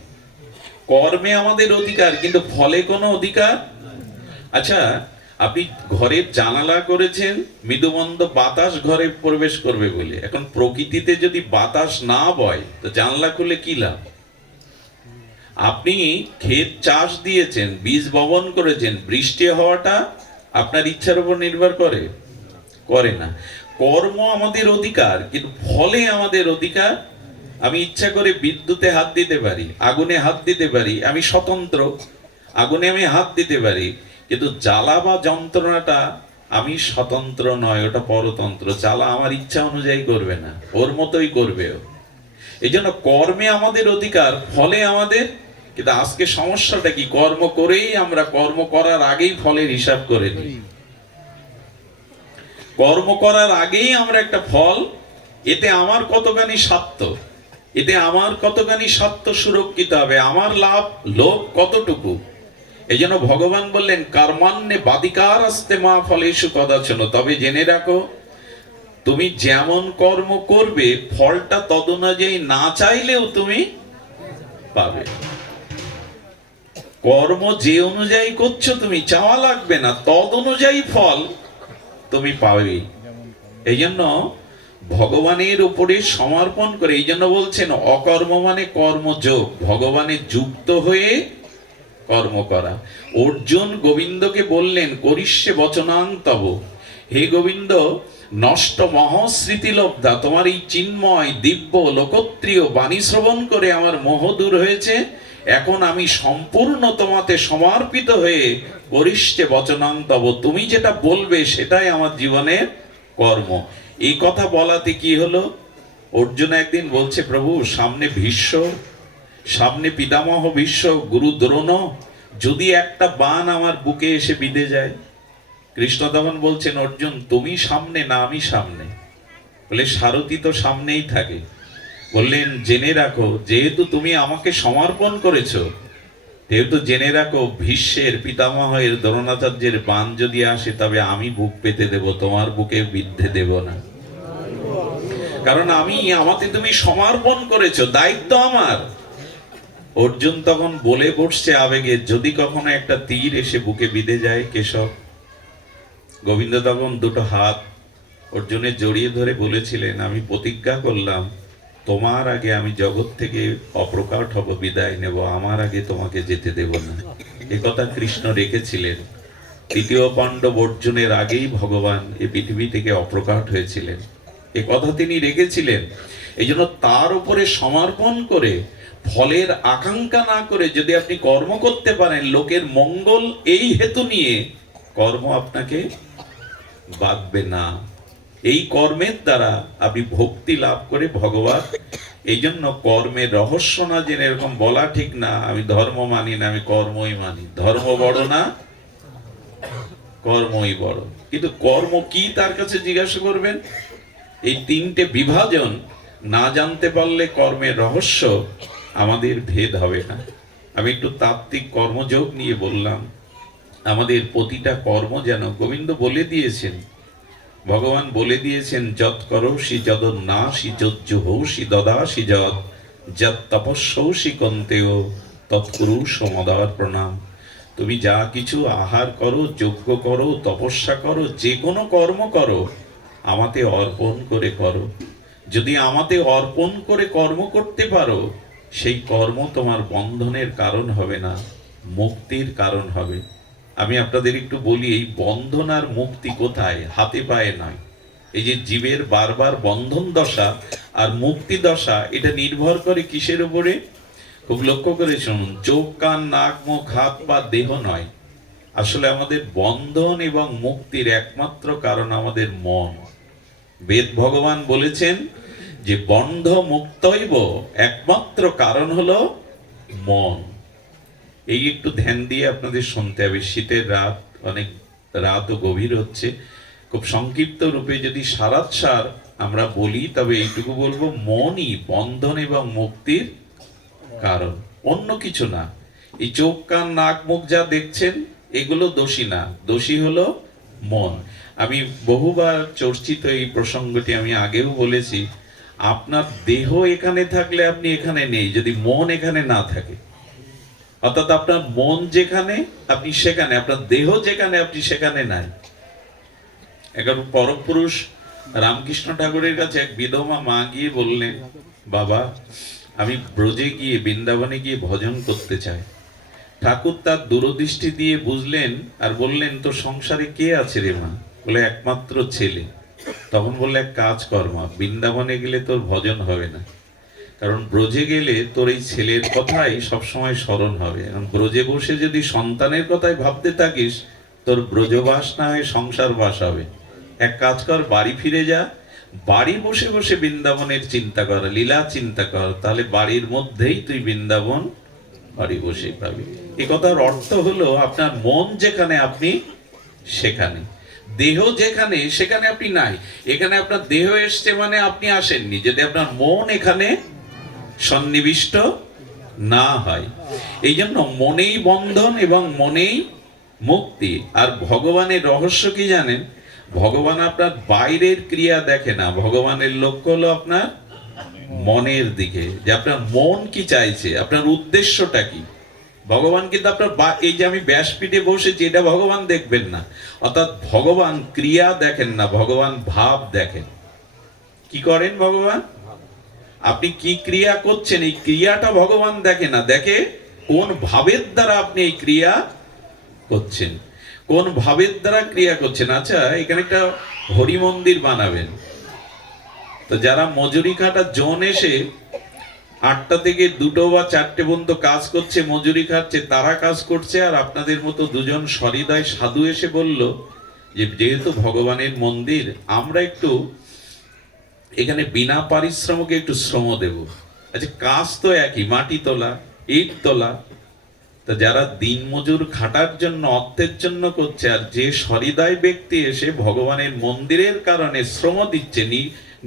কর্মে আমাদের অধিকার, কিন্তু ফলে কোনো অধিকার। আচ্ছা, আপনি ঘরের জানালা করেছেন মৃদুমন্দ বাতাস ঘরে প্রবেশ করবে বলে। এখন প্রকৃতিতে যদি বাতাস না বয় তো জানলা খুলে কি লাভ? আপনি ক্ষেত চাষ দিয়েছেন, বীজ বপন করেছেন, বৃষ্টি হওয়াটা আপনার ইচ্ছার উপর নির্ভর করে? করে না। কর্ম আমাদের অধিকার, কিন্তু ফলে আমাদের অধিকার। আমি ইচ্ছা করে বিদ্যুতে হাত দিতে পারি, আগুনে হাত দিতে পারি, আমি স্বতন্ত্র। আগুনে আমি হাত দিতে পারি, কিন্তু জ্বালা বা যন্ত্রণাটা আমি স্বতন্ত্র নয়, ওটা পরতন্ত্র। জ্বালা আমার ইচ্ছা অনুযায়ী করবে না, ওর মতোই করবে ও। এই জন্য কর্মে আমাদের অধিকার, ফলে আমাদের। কিন্তু আজকে সমস্যাটা কি? কর্ম করেই আমরা, কর্ম করার আগেই ফলের হিসাব করে নিই। কর্ম করার আগেই আমরা একটা ফল, এতে আমার কতখানি স্বার্থ, এতে আমার কতখানি স্বার্থ সুরক্ষিত হবে, আমার লাভ লোভ কতটুকু। এই জন্য ভগবান বললেন কর্মান্নে বাদিকার আসতে মা ফলেষু কদাচন। তবে জেনে রাখো, তুমি যেমন কর্ম করবে ফলটা তদ অনুযায়ী না চাইলেও তুমি পাবে। কর্ম যে অনুযায়ী করছো তুমি, চাওয়া লাগবে না, তদ অনুযায়ী ফল তুমি পাবে। এই জন্য ভগবানের উপরে সমর্পণ করে, এই জন্য বলছেন অকর্ম মানে কর্মযোগ, ভগবানের যুক্ত হয়ে কর্ম করা। অর্জুন গোবিন্দকে বললেন করিষ্যে বচনান্তব, হে গোবিন্দ, নষ্ট মহস্মৃতি লব্ধা, তোমার এই চিন্ময় দিব্য লোকত্রিয় বাণী শ্রবণ করে আমার মোহ দূর হয়েছে। এখন আমি সম্পূর্ণ তোমাতে সমর্পিত হয়ে করিষ্যে বচনান্তব, তুমি যেটা বলবে সেটাই আমার জীবনের কর্ম। এই কথা বলাতে কি হলো? অর্জুন একদিন বলছে, প্রভু সামনে ভীষ্ম, সামনে পিতামহ ভীষ্ম, গুরু দ্রোণ, যদি একটা বাণ আমার বুকে এসে বিঁধে যায়। কৃষ্ণ তখন বলছেন, অর্জুন তুমি সামনে না আমি সামনে? বলে সারথি তো সামনেই থাকে। বললেন জেনে রাখো, যেহেতু তুমি আমাকে সমর্পণ করেছো, যেহেতু জেনে রাখো ভীষ্মের পিতামহের দ্রোণাচার্যের বাণ যদি আসে তবে আমি বুক পেতে দেব, তোমার বুকে বিদ্ধে দেব না। কারণ আমি, আমাকে তুমি সমর্পণ করেছো, দায়িত্ব আমার। অর্জুন তখন বলে বসছে আবেগে, যদি কখনো একটা তীর এসে বুকে বিঁধে যায় কেশব। গোবিন্দ তখন দুটো হাত অর্জুনের জড়িয়ে ধরে বলেছিলেন, আমি প্রতিজ্ঞা করলাম তোমার আগে আমি জগৎ থেকে অপ্রকাট হব, বিদায় নেব, আমার আগে তোমাকে যেতে দেব না। একথা কৃষ্ণ রেখেছিলেন। তৃতীয় পাণ্ডব অর্জুনের আগেই ভগবান এই পৃথিবী থেকে অপ্রকাট হয়েছিলেন, এ কথা তিনি রেখেছিলেন। এই জন্য তার উপরে সমর্পণ করে, ফলের আকাঙ্ক্ষা না করে যদি আপনি কর্ম করতে পারেন লোকের মঙ্গল এই হেতু নিয়ে, কর্ম আপনাকে বাঁধবে না। এই কর্মের দ্বারা আপনি ভক্তি লাভ করে ভগবান। এই জন্য কর্মের রহস্য না জেনে এরকম বলা ঠিক না, আমি ধর্ম মানি না, আমি কর্মই মানি। ধর্ম বড় না, কর্মই বড়। কিন্তু কর্ম কি তার কাছে জিজ্ঞাসা করবেন। এই তিনটে বিভাজন না জানতে পারলে কর্মের রহস্য আমাদের ভেদ হবে না। আমি একটু তাত্ত্বিক কর্মযোগ নিয়ে বললাম। আমাদের প্রতিটা কর্ম যেন গোবিন্দ বলে দিয়েছেন, ভগবান বলে দিয়েছেন, যৎ করোষি যদন্নাসি যজ্জুহৌষি দদাসি যৎ, যৎ তপস্যৌষি কন্তেয় তৎকুরুষ মদার প্রণাম। তুমি যা কিছু আহার করো, যজ্ঞ করো, তপস্যা করো, যে কোনো কর্ম করো, আমাতে অর্পণ করে করো। যদি আমাতে অর্পণ করে কর্ম করতে পারো, সেই কর্ম তোমার বন্ধনের কারণ হবে না, মুক্তির কারণ হবে। আমি আপনাদের একটু বলি, এই বন্ধন আর মুক্তি কোথায়? হাতে পায়ে নয়। এই যে জীবের বারবার বন্ধন দশা আর মুক্তি দশা, এটা নির্ভর করে কিসের উপরে? খুব লক্ষ্য করে শুনুন, চোখ কান নাক মুখ হাত পা দেহ নয়। আসলে আমাদের বন্ধন এবং মুক্তির একমাত্র কারণ আমাদের মন। বেদ ভগবান বলেছেন যে বন্ধ মুক্তৈব, একমাত্র কারণ হলো মন। এই একটু ধ্যান দিয়ে আপনাদের শুনতে হবে। শীতের রাত, অনেক রাত ও গভীর হচ্ছে। খুব সংক্ষিপ্ত রূপে যদি সারাৎসার আমরা বলি, তবে এইটুকু বলবো, মনই বন্ধন এবং মুক্তির কারণ, অন্য কিছু না। এই চোখ কান নাক মুখ যা দেখছেন এগুলো দোষী না, দোষী হলো মন। আমি বহুবার চর্চিত এই প্রসঙ্গটি আমি আগেও বলেছি, আপনার দেহ এখানে থাকলে আপনি এখানে নেই যদি মন এখানে না থাকে। অর্থাৎ আপনার মন যেখানে আপনি সেখানে, আপনার দেহ যেখানে আপনি সেখানে নাই। এখন পরম পুরুষ রামকৃষ্ণ ঠাকুরের কাছে এক বিধবা মা গিয়ে বললেন, বাবা আমি ব্রজে গিয়ে বৃন্দাবনে গিয়ে ভজন করতে চাই। ঠাকুর তার দূরদৃষ্টি দিয়ে বুঝলেন আর বললেন, তোর সংসারে কে আছে রে মা? বলে একমাত্র ছেলে। তখন বললে, এক কাজ কর মা, বৃন্দাবনে গেলে তোর ভজন হবে না, কারণ ব্রজে গেলে তোর এই ছেলের কথাই সবসময় স্মরণ হবে। এবং ব্রজে বসে যদি সন্তানের কথাই ভাবতে থাকিস, তোর ব্রজবাস না হয়ে সংসার বাস হবে। এক কাজ কর, বাড়ি ফিরে যা, বাড়ি বসে বসে বৃন্দাবনের চিন্তা কর, লীলা চিন্তা কর, তাহলে বাড়ির মধ্যেই তুই বৃন্দাবন বাড়ি বসেই পাবি। এ কথার অর্থ হলো, আপনার মন যেখানে আপনি সেখানে, দেহ যেখানে সেখানে আপনি নাই। এখানে আপনার দেহ এসছে মানে আপনি আসেননি, যদি আপনার মন এখানে সন্নিবিষ্ট না হয়। এই জন্য মনেই বন্ধন এবং মনেই মুক্তি। আর ভগবানের রহস্য কি জানেন? ভগবান আপনার বাইরের ক্রিয়া দেখে না, ভগবানের লক্ষ্য হলো আপনার মনের দিকে, যে আপনার মন কি চাইছে, আপনার উদ্দেশ্যটা কি। ভগবান কিন্তু আপনার এই যে আমি ব্যাসপীঠে বসেছি এটা ভগবান দেখবেন না। অর্থাৎ ভগবান ক্রিয়া দেখেন না, ভগবান ভাব দেখেন। কি করেন ভগবান? আপনি কি ক্রিয়া করছেন এই ক্রিয়াটা ভগবান দেখে না, দেখে কোন ভাবের দ্বারা আপনি এই ক্রিয়া করছেন, কোন ভাবের দ্বারা ক্রিয়া করছেন। আচ্ছা, এখানে একটা হরি মন্দির বানাবেন, তো যারা মজুরি খাটা জন এসে 8টা থেকে 2টো বা 4টে পর্যন্ত কাজ করছে, মজুরি খাচ্ছে, তারা কাজ করছে, আর আপনাদের মতো দুজন সহৃদয় সাধু এসে বলল যে যেহেতু ভগবানের মন্দির, আমরা একটু এখানে বিনা পারিশ্রমিকে একটু শ্রম দেব। আচ্ছা, কাজ তো একই, মাটি তোলা, ইট তোলা। তো যারা দিনমজুর খাটার জন্য, অর্থের জন্য করছে, আর যে সহৃদয় ব্যক্তি এসে ভগবানের মন্দিরের কারণে শ্রম দিচ্ছে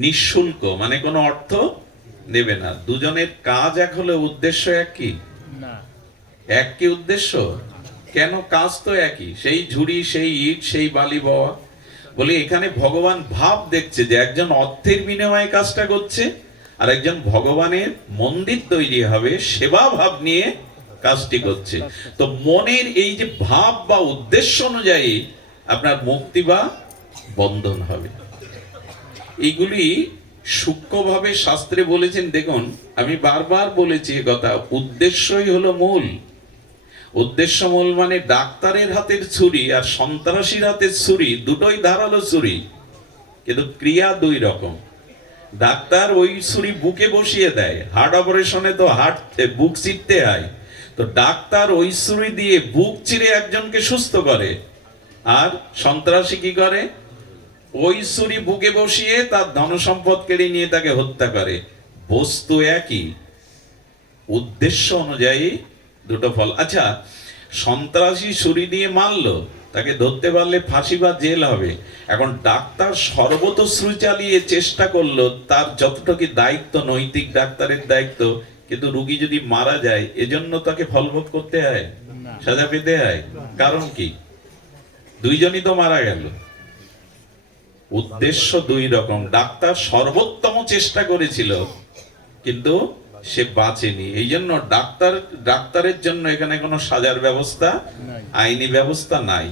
নিঃশুল্ক, মানে কোনো অর্থ নেবে না, দুজনের কাজ এক হলে উদ্দেশ্য একই না? এক কি উদ্দেশ্য? কেন? কাজ তো একই, সেই ঝুড়ি, সেই ইট, সেই বালি বওয়া। বলে এখানে ভগবান ভাব দেখছে যে একজন অর্থের বিনিময়ে কাজটা করছে, আর একজন ভগবানের মন্দির তৈরি হবে সেবা ভাব নিয়ে কাজটি করছে। তো মনের এই যে ভাব বা উদ্দেশ্য অনুযায়ী আপনার মুক্তি বা বন্ধন হবে। এইগুলি সূক্ষ্মভাবে শাস্ত্রে বলেছেন। দেখুন, আমি বারবার বলেছি এ কথা, উদ্দেশ্যই হলো মূল। উদ্দেশ্য মূল মানে ডাক্তারের হাতের ছুরি আর সন্ত্রাসীর হাতের ছুরি দুটোই ধারালো ছুরি, কিন্তু ক্রিয়া দুই রকম। ডাক্তার ওই ছুরি বুকে বসিয়ে দেয়, হার্ট অপারেশনে তো বুক চিরতে হয়, তো ডাক্তার ওই ছুরি দিয়ে বুক চিরে একজনকে সুস্থ করে। আর সন্ত্রাসী কি করে? ওই ছুরি বুকে বসিয়ে তার ধনসম্পদ কেড়ে নিয়ে তাকে হত্যা করে। বস্তু একই, উদ্দেশ্য অনুযায়ী দুটো ফল। আচ্ছা, সন্ত্রাসী ছুরি দিয়ে মারলো, তাকে ধরতে পারলে ফাঁসি বা জেল হবে। এখন ডাক্তার সর্বতশ্রু চালিয়ে চেষ্টা করলো, তার যতটুকু দায়িত্ব, নৈতিক ডাক্তারের দায়িত্ব, কিন্তু রুগী যদি মারা যায় এজন্য তাকে ফলভোগ করতে হয়, সাজা পেতে হয়। কারণ কি? দুইজনই তো মারা গেল। উদ্দেশ্য দুই রকম। ডাক্তার সর্বোত্তম চেষ্টা করেছিল কিন্তু সে বাঁচেনি, এই জন্য ডাক্তারের জন্য এখানে কোনো সাজার ব্যবস্থা, আইনি ব্যবস্থা নাই।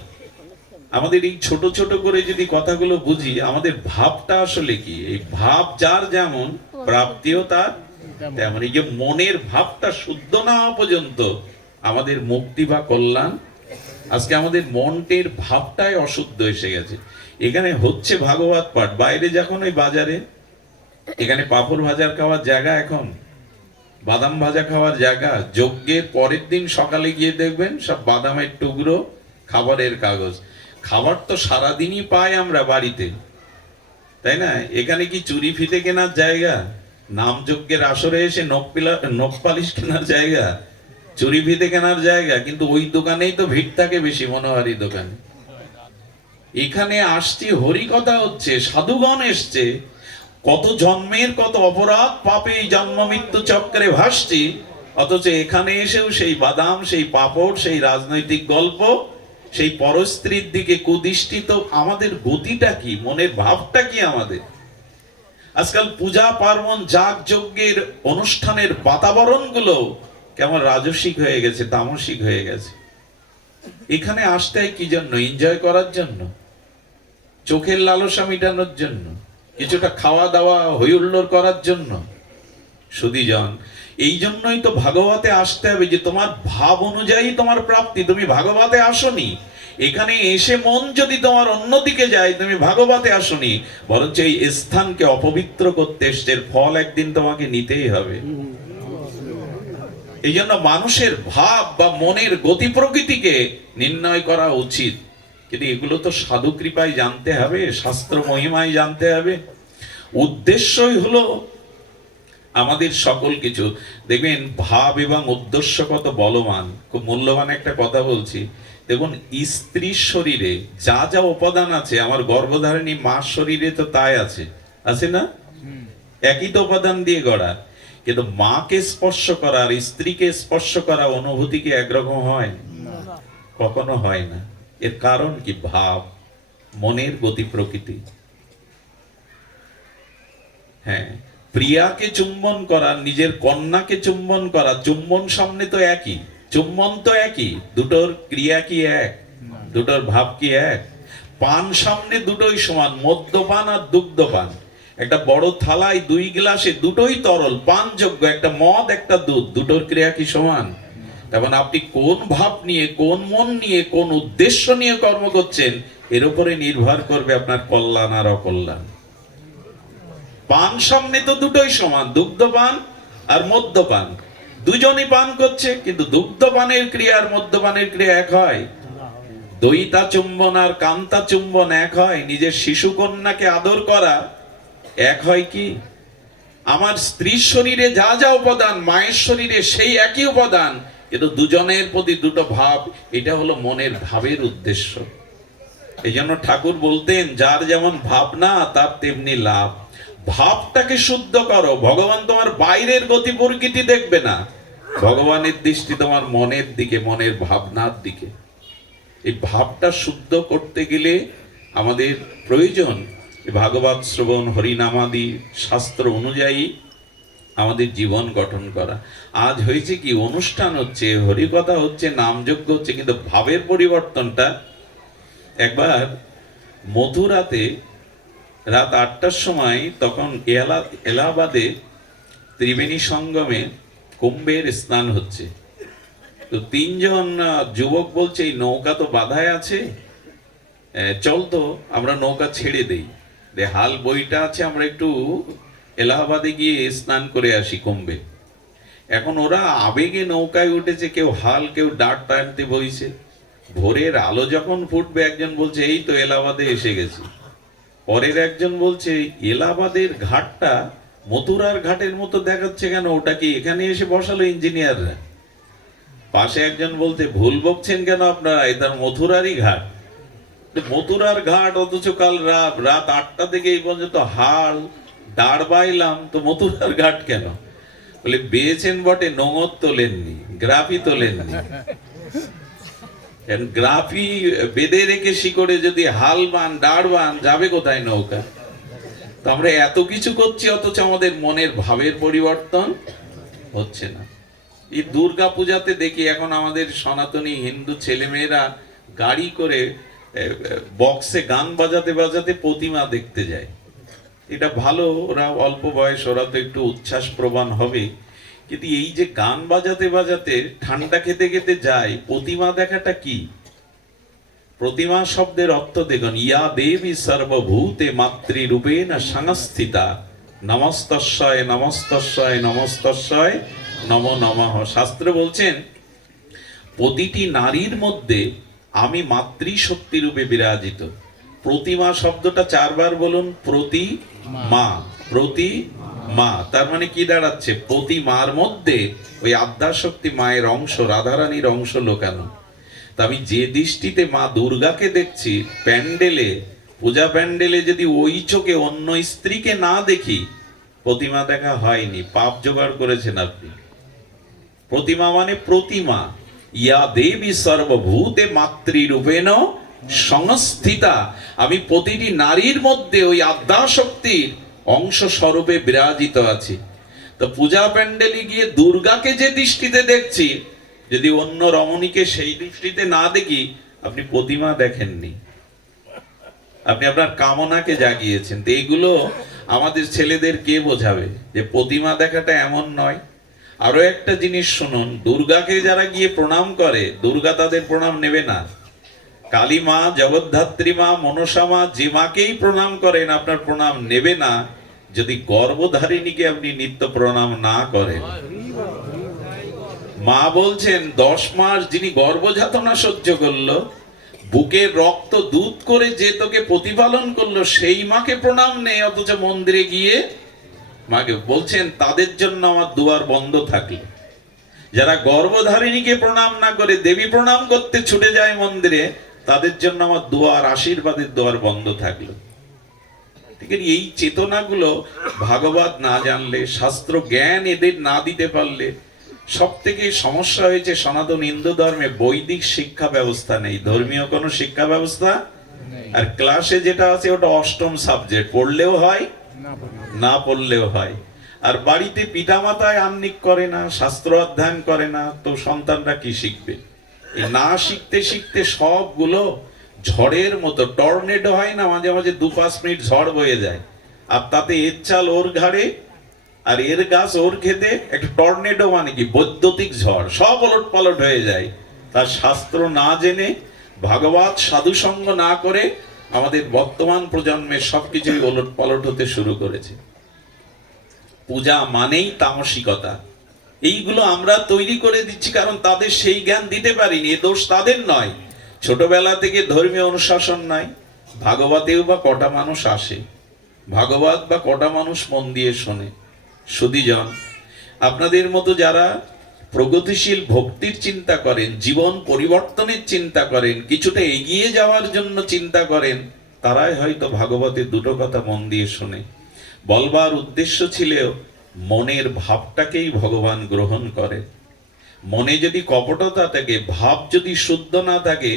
আমাদের এই ছোট ছোট করে যদি কথাগুলো বুঝি, আমাদের ভাবটা আসলে কি, এই ভাব যার যেমন প্রাপ্তিও তার তেমন। এই যে মনের ভাবটা শুদ্ধ না হওয়া পর্যন্ত আমাদের মুক্তি বা কল্যাণ। আজকে আমাদের মনটের ভাবটাই অশুদ্ধ এসে গেছে। এখানে হচ্ছে ভাগবত পাঠ, বাইরে যখন ওই বাজারে, এখানে পাঁপড় ভাজার খাওয়ার জায়গা, এখন বাদাম ভাজা খাওয়ার জায়গা। যজ্ঞের পরের দিন সকালে গিয়ে দেখবেন সব বাদামের টুকরো, খাবারের কাগজ। খাবার তো সারাদিনই পাই আমরা বাড়িতে, তাই না? এখানে কি চুরি ফিতে কেনার জায়গা? নাম যজ্ঞের আসরে এসে নখ পালিশ কেনার জায়গা? চুরি ফিতে কেনার জায়গা? কিন্তু ওই দোকানেই তো ভিড় থাকে বেশি, মনোহারি দোকানে। এখানে আসছি, হরি কথা হচ্ছে, সাধুগণ এসছে, কত জন্মের কত অপরাধ পাপে এই জন্ম মৃত্যু চক্রে ভাসছি, অথচ এখানে এসেও সেই বাদাম, সেই পাপড়, সেই রাজনৈতিক গল্প, সেই পরস্ত্রীর দিকে কুদৃষ্টি, তো আমাদের গতিটা কি, মনের ভাবটা কি আমাদের? আজকাল পূজা পার্বণ যাগ যজ্ঞের অনুষ্ঠানের বাতাবরণ গুলো কেমন রাজসিক হয়ে গেছে, তামসিক হয়ে গেছে। এখানে আসতে হয় কি জন্য? এনজয় করার জন্য, চোখের লালসা মেটানোর জন্য, কিছুটা খাওয়া দাওয়া হইহুল্লোড় করার জন্য। সুধীজন, এই জন্যই তো ভাগবতে আসতে হবে, যে তোমার ভাব অনুযায়ী তোমার প্রাপ্তি। তুমি ভাগবতে আসনি, এখানে এসে মন যদি তোমার অন্যদিকে যায়, তুমি ভাগবতে আসনি, বরঞ্চ এই স্থানকে অপবিত্র করতে এসছে। ফল একদিন তোমাকে নিতেই হবে। এই জন্য মানুষের ভাব বা মনের গতি প্রকৃতিকে নির্ণয় করা উচিত। কিন্তু এগুলো তো সাধু কৃপায় জানতে হবে, শাস্ত্র মহিমায় জানতে হবে। উদ্দেশ্যই হলো আমাদের সকল কিছু। দেখবেন ভাব এবং উদ্দেশ্য কত বলবান। খুব মূল্যবান একটা কথা বলছি। দেখুন, স্ত্রীর শরীরে যা যা উপাদান আছে, আমার গর্ভধারিণী মার শরীরে তো তাই আছে, আছে না? একই তো উপাদান দিয়ে গড়া। কিন্তু মাকে স্পর্শ করা আর স্ত্রীকে স্পর্শ করা অনুভূতি কি একরকম হয়? কখনো হয় না। এর কারণ কি? ভাব, মনের গতি প্রকৃতি। হ্যাঁ, প্রিয়াকে চুম্বন করা, নিজের কন্যাকে চুম্বন করা, চুম্বন সামনে তো একই, চুম্বন তো একই, দুটোর ক্রিয়া কি এক? দুটোর ভাব কি এক? পান সামনে দুটোই সমান, মদ্যপান আর দুগ্ধপান। একটা বড় থালায় 2 গ্লাসে দুটোই তরল পানযোগ্য, একটা মদ একটা দুধ, দুটোর ক্রিয়া কি সমান? তেমন আপনি কোন ভাব নিয়ে, কোন মন নিয়ে, কোন উদ্দেশ্য নিয়ে কর্ম করছেন, এর উপরে নির্ভর করবে আপনার কল্যাণ আর অকল্যাণ। পান সামনে তো দুটোই সমান, দুগ্ধপান আর মদ্যপান। দুজনই পান করছে, কিন্তু দুগ্ধপানের ক্রিয়া আর মদ্যপানের ক্রিয়া এক হয়? দয়িতা চুম্বন আর কান্তা চুম্বন এক হয়? নিজের শিশু কন্যাকে আদর করা এক হয় কি? আমার স্ত্রীর শরীরে যা যা উপাদান, মায়ের শরীরে সেই একই উপাদান, কিন্তু দুজনের প্রতি দুটো ভাব। এটা হলো মনের ভাবের উদ্দেশ্য। এই জন্য ঠাকুর বলতেন, যার যেমন ভাবনা তার তেমনি লাভ। ভাবটাকে শুদ্ধ করো। ভগবান তোমার বাইরের গতি প্রকৃতি দেখবে না, ভগবানের দৃষ্টি তোমার মনের দিকে, মনের ভাবনার দিকে। এই ভাবটা শুদ্ধ করতে গেলে আমাদের প্রয়োজন ভাগবত শ্রবণ, হরিনামাদি শাস্ত্র অনুযায়ী আমাদের জীবন গঠন করা। আজ হয়েছে কি, অনুষ্ঠান হচ্ছে, হরিকথা হচ্ছে, নামযজ্ঞ হচ্ছে, কিন্তু ভাবের পরিবর্তনটা। একবার মথুরাতে রাত 8টার সময়, তখন এলাহাবাদে ত্রিবেণী সঙ্গমে কুম্ভের স্নান হচ্ছে। তো 3 জন যুবক বলছে, এই নৌকা তো বাধায় আছে, চল তো আমরা নৌকা ছেড়ে দেই, হাল বইটা আছে, আমরা একটু এলাহাবাদে গিয়ে স্নান করে আসি কুম্ভে। এখন ওরা আবেগে নৌকায় উঠেছে, কেউ হাল, কেউ ডাট টানতে বইছে। ভোরের আলো যখন ফুটবে, একজন বলছে, এই তো এলাহাবাদে এসে গেছি। পরের একজন বলছে, এলাহাবাদের ঘাটটা মথুরার ঘাটের মতো দেখাচ্ছে কেন, ওটা কি এখানে এসে বসালো ইঞ্জিনিয়াররা? পাশে একজন বলতে, ভুল বকছেন কেন আপনারা, এটা মথুরারই ঘাট। মথুরার ঘাট, অথচ কাল রাত 8টা থেকে এই পর্যন্ত হাল দাঁড় বাইলাম, তো মথুরার ঘাট কেন? বলে, বেয়েছেন বটে, নোঙর তোলেননি, গ্রাফি তোলেননি। গ্রাফি বেঁধে রেখে শিকড়ে যদি হাল বান, দাঁড় বান, যাবে কোথায় নৌকা? তো আমরা এত কিছু করছি, অথচ আমাদের মনের ভাবের পরিবর্তন হচ্ছে না। এই দুর্গা পূজাতে দেখি এখন আমাদের সনাতনী হিন্দু ছেলেমেয়েরা গাড়ি করে বক্সে গান বাজাতে বাজাতে প্রতিমা দেখতে যায়। এটা ভালো, ওরা অল্প বয়স, ওরা তো একটু উচ্ছ্বাস প্রবণ হবে। কিন্তু এই যে গান বাজাতে বাজাতে ঠান্ডা খেতে খেতে যায়, প্রতিমা দেখাটা কি? প্রতিমা শব্দের অর্থ দেখুন, ইয়া দেবী সর্বভূতে মাতৃরূপেণ সংস্থিতা, নমস্তস্যয় নমস্তস্যয় নমস্তস্যয় নমো নমঃ। শাস্ত্র বলছেন, প্রতিটি নারীর মধ্যে আমি মাতৃশক্তি রূপে বিরাজিত। প্রতিমা শব্দটা 4 বার বলুন, প্রতি মা, প্রতি মা। তার মানে কি দাঁড়াচ্ছে? প্রতি মার মধ্যে ওই আদ্যাশক্তি মায়ের অংশ, রাধারানীর অংশ লোকানো। তা আমি যে দৃষ্টিতে মা দুর্গাকে দেখছি প্যান্ডেলে, পূজা প্যান্ডেলে, যদি ওই চোখে অন্য স্ত্রীকে না দেখি, প্রতিমা দেখা হয়নি, পাপ জোগাড় করেছেন আপনি। প্রতিমা মানে প্রতিমা, ইয়া দেবী সর্বভূতে মাতৃরূপেণ সংস্থিতা, আমি প্রতিটি নারীর মধ্যে ওই আদ্যাশক্তির অংশ স্বরূপে বিরাজিত আছি। তো পূজা প্যান্ডেলে গিয়ে দুর্গাকে যে দৃষ্টিতে দেখছি, যদি অন্য রমণীকে সেই দৃষ্টিতে না দেখি, আপনি প্রতিমা দেখেননি, আপনি আপনার কামনাকে জাগিয়েছেন। তো এইগুলো আমাদের ছেলেদের কে বোঝাবে যে প্রতিমা দেখাটা এমন নয়। আরো একটা জিনিস শুনুন, দুর্গাকে যারা গিয়ে প্রণাম করে, দুর্গা তাদের প্রণাম নেবে না। কালী মা, জগদ্ধাত্রী মা, মনসা মা, যে মাকেই প্রণাম করেন, আপনার প্রণাম নেবে না যদি গর্ভধারিণীকে আপনি নিত্য প্রণাম না করেন। মা বলছেন 10 মাস যিনি গর্ভযাতনা সহ্য করলো, বুকের রক্ত দুধ করে যে তোকে প্রতিপালন করলো, সেই মাকে প্রণাম নেই, অথচ মন্দিরে গিয়ে মাকে বলছেন তাদের জন্য আমার দুয়ার বন্ধ থাকলো। যারা গর্ভধারিণীকে প্রণাম না করে দেবী প্রণাম করতে ছুটে যায় মন্দিরে, তাদের জন্য আমার দুয়ার, আশীর্বাদের দুয়ার বন্ধ থাকলো। ঠিক আছে, এই চেতনাগুলো ভাগবত না জানলে, শাস্ত্র জ্ঞান এদের না দিতে পারলে, সব থেকে সমস্যা হয়েছে সনাতন হিন্দু ধর্মে বৈদিক শিক্ষা ব্যবস্থা নেই, ধর্মীয় কোনো শিক্ষা ব্যবস্থা। আর ক্লাসে যেটা আছে ওটা অষ্টম সাবজেক্ট, পড়লেও হয় না পড়লেও হয়। আর বাড়িতে পিতামাতায় আহ্নিক করে না, শাস্ত্র অধ্যয়ন করে না, তো সন্তানরা কি শিখবে? এই না শিখতে শিখতে সবগুলো ঝড়ের মতো, টর্নেডো হয় না মাঝে মাঝে 2-5 মিনিট ঝড় বয়ে যায়, আর তাতে এর চাল ওর ঘাড়ে আর এর গাছ ওর খেতে, একটা টর্নেডো মানে কি বৈদ্যুতিক ঝড়, সব ওলট পালট হয়ে যায়। তার শাস্ত্র না জেনে, ভাগবত সাধুসঙ্গ না করে আমাদের বর্তমান প্রজন্মের সবকিছুই ওলট পালট হতে শুরু করেছে। পূজা মানেই তামসিকতা, এইগুলো আমরা তৈরি করে দিচ্ছি, কারণ তাদের সেই জ্ঞান দিতে পারিনি। এ দোষ তাদের নয়, ছোটবেলা থেকে ধর্মীয় অনুশাসন নাই। ভাগবতেও বা কটা মানুষ আসে, ভাগবত বা কটা মানুষ মন দিয়ে শোনে? সুধীজন, আপনাদের মতো যারা প্রগতিশীল ভক্তির চিন্তা করেন, জীবন পরিবর্তনের চিন্তা করেন, কিছুটা এগিয়ে যাওয়ার জন্য চিন্তা করেন, তারাই হয়তো ভাগবতের দুটো কথা মন দিয়ে শোনে। বলবার উদ্দেশ্য ছিল মনের ভাবটাকেই ভগবান গ্রহণ করে। মনে যদি কপটতা থাকে, ভাব যদি শুদ্ধ না থাকে,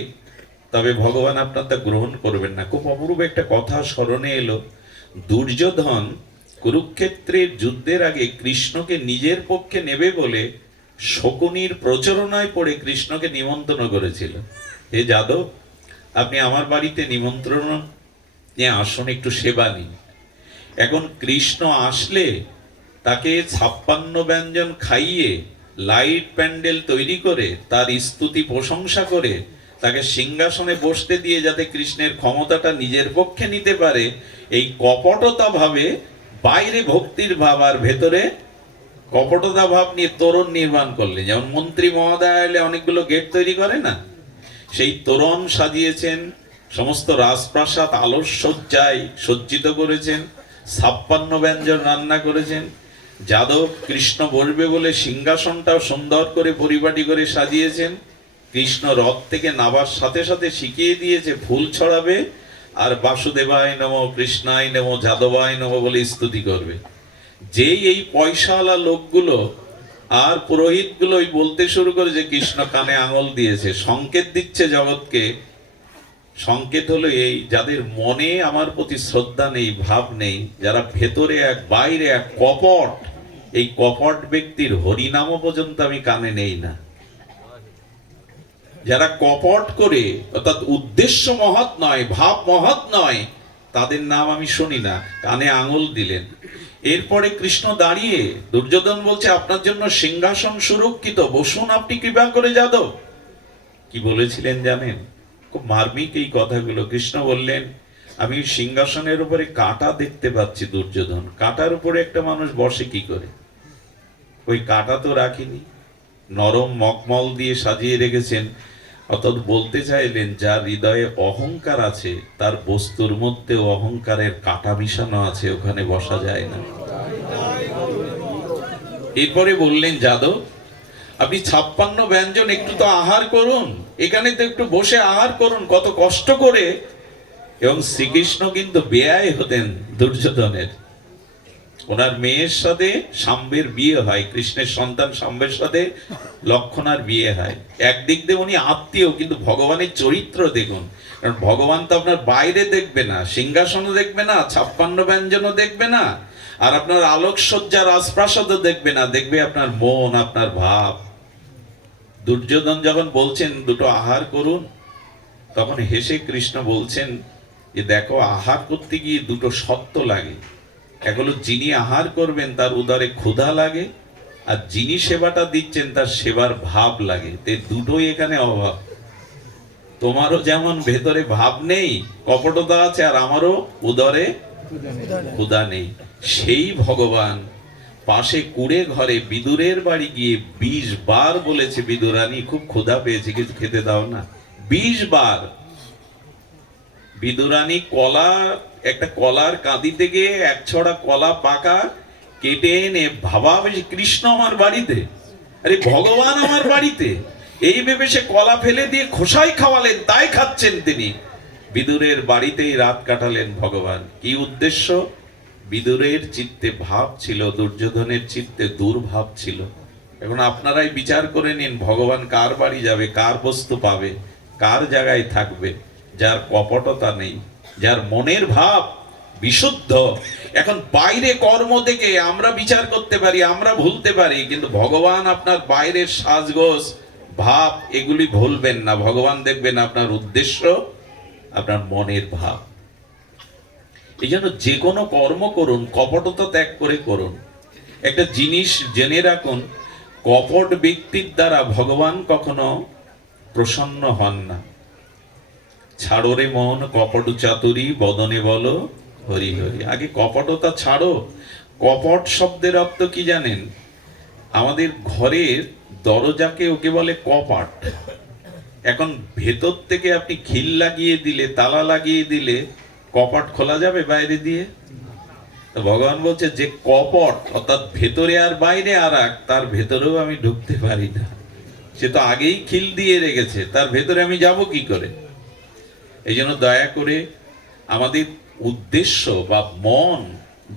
তবে ভগবান আপনার তা গ্রহণ করবেন না। খুব অপূর্ব একটা কথা স্মরণে এলো। দুর্যোধন কুরুক্ষেত্রের যুদ্ধের আগে কৃষ্ণকে নিজের পক্ষে নেবে বলে শকুনির প্রচারণায় পড়ে কৃষ্ণকে নিমন্ত্রণ করেছিল, হে যাদব, আপনি আমার বাড়িতে নিমন্ত্রণ নিয়ে আসুন, একটু সেবা নিন। এখন কৃষ্ণ আসলে তাকে 56 ব্যঞ্জন খাইয়ে, লাইট প্যান্ডেল তৈরি করে, তার স্তুতি প্রশংসা করে, তাকে সিংহাসনে বসতে দিয়ে যাতে কৃষ্ণের ক্ষমতাটা নিজের পক্ষে নিতে পারে, এই কপটতা ভাবে, বাইরে ভক্তির ভাব আর ভেতরে কপটতা ভাব নিয়ে তোরণ নির্মাণ করলে, যেমন মন্ত্রী মহোদয় এলে অনেকগুলো গেট তৈরি করে না, সেই তোরণ সাজিয়েছেন, সমস্ত রাজপ্রাসাদ আলোর সজ্জায় সজ্জিত করেছেন, 56 ব্যঞ্জন রান্না করেছেন। যাদব কৃষ্ণ বলবে বলে সিংহাসনটাও সুন্দর করে পরিপাটি করে সাজিয়েছেন। কৃষ্ণ রথ থেকে নাবার সাথে সাথে শিখিয়ে দিয়েছে ফুল ছড়াবে, আর বাসুদেবায় নমঃ, কৃষ্ণায় নমঃ, যাদবায় নমঃ বলে স্তুতি করবে। যেই এই পয়সাওয়ালা লোকগুলো আর পুরোহিতগুলো বলতে শুরু করে যে কৃষ্ণ কানে আঙুল দিয়েছে, সংকেত দিচ্ছে জগৎকে। সংকেত হলো এই, যাদের মনে আমার প্রতি শ্রদ্ধা নেই, ভাব নেই, যারা ভেতরে এক বাইরে এক কপট, এই কপট ব্যক্তির হরিনামও পর্যন্ত আমি কানে নেই না। যারা কপট করে, অর্থাৎ উদ্দেশ্য মহৎ নয়, ভাব মহৎ নয়, তাদের নাম আমি শুনি না। কানে আঙুল দিলেন। এরপরে কৃষ্ণ দাঁড়িয়ে, দুর্যোধন বলছে আপনার জন্য সিংহাসন সুরক্ষিত, বসুন আপনি কৃপা করে যাদব। কি বলেছিলেন জানেন? খুব মার্মিক এই কথাগুলো। কৃষ্ণ বললেন, আমি সিংহাসনের উপরে কাঁটা দেখতে পাচ্ছি দুর্যোধন, কাঁটার উপরে একটা মানুষ বসে কি করে? ওই কাঁটা তো রাখিনি, নরম মকমল দিয়ে সাজিয়ে রেখেছেন। অর্থাৎ বলতে চাইলেন, যার হৃদয়ে অহংকার আছে, তার বস্তুর মধ্যে অহংকারের কাঁটা মিশানো আছে, ওখানে বসা যায় না। এরপরে বললেন, যাদব আপনি 56 ব্যঞ্জন একটু তো আহার করুন, এখানে তো একটু বসে আহার করুন, কত কষ্ট করে। এবং শ্রীকৃষ্ণ কিন্তু বেয়াই হতেন দুর্যোধনের। ওনার মেয়ের সাথে শাম্বের বিয়ে হয়, কৃষ্ণের সন্তান শাম্বের সাথে লক্ষণার বিয়ে হয়। একদিক দিয়ে উনি আত্মীয়, কিন্তু ভগবানের চরিত্র দেখুন। কারণ ভগবান তো আপনার বাইরে দেখবে না, সিংহাসনও দেখবে না, 56 ব্যঞ্জনও দেখবে না, আর আপনার আলোকসজ্জা রাজপ্রাসাদও দেখবে না, দেখবে আপনার মন, আপনার ভাব। দুর্যোধন যখন বলছেন দুটো আহার করুন, তখন হেসে কৃষ্ণ বলছেন যে দেখো, আহার করতে গিয়ে দুটো সত্য লাগে। এক হলো যিনি আহার করবেন তার উদরে ক্ষুধা লাগে, আর যিনি সেবাটা দিচ্ছেন তার সেবার ভাব লাগে। দুটোই এখানে অভাব। তোমারও যেমন ভেতরে ভাব নেই, কপটতা আছে, আর আমারও উদরে ক্ষুধা নেই। সেই ভগবান পাশে কুড়ে ঘরে বিদুরের বাড়ি গিয়ে 20 বার বলেছে, বিদুরানী খুব ক্ষুধা পেয়েছে, কিছু খেতে দাও না। 20 বার। বিদুরানী একটা কলার কাঁদি থেকে এক ছড়া কলা পাকা কেটে এনে ভাবা বেশি, কৃষ্ণ আমার বাড়িতে, আরে ভগবান আমার বাড়িতে, এই ভেবে সে কলা ফেলে দিয়ে খোসাই খাওয়ালেন, তাই খাচ্ছেন তিনি। বিদুরের বাড়িতেই রাত কাটালেন ভগবান। কি উদ্দেশ্য? বিদুরের চিত্তে ভাব ছিল, দুর্যোধনের চিত্তে দুর্ভাব ছিল। এখন আপনারাই বিচার করে নিন, ভগবান কার বাড়ি যাবে, কার বস্তু পাবে, কার জায়গায় থাকবে? যার কপটতা নেই, যার মনের ভাব বিশুদ্ধ। এখন বাইরে কর্ম দেখে আমরা বিচার করতে পারি, আমরা ভুলতে পারি, কিন্তু ভগবান আপনার বাইরের সাজগোজ ভাব এগুলি ভুলবেন না। ভগবান দেখবেন আপনার উদ্দেশ্য, আপনার মনের ভাব। এই জন্য যে কোনো কর্ম করুন, কপটতা ত্যাগ করে করুন। একটা জিনিস জেনে রাখুন, কপট ব্যক্তির দ্বারা ভগবান কখনো প্রসন্ন হন না। ছাড়ো রে মন কপট চাতুরি, বদনে বলো হরি হরি। আগে কপটতা ছাড়ো। কপট শব্দের অর্থ কি জানেন? আমাদের ঘরের দরজাকে ওকে বলে কপাট। এখন ভেতর থেকে আপনি খিল লাগিয়ে দিলে, তালা লাগিয়ে দিলে কপাট খোলা যাবে বাইরে দিয়ে? ভগবান বলছে যে কপট, অর্থাৎ ভেতরে আর বাইরে আর এক, তার ভেতরেও আমি ঢুকতে পারি না। সে তো আগেই খিল দিয়ে রেখেছে, তার ভেতরে আমি যাব কি করে? এই জন্য দয়া করে আমাদের উদ্দেশ্য বা মন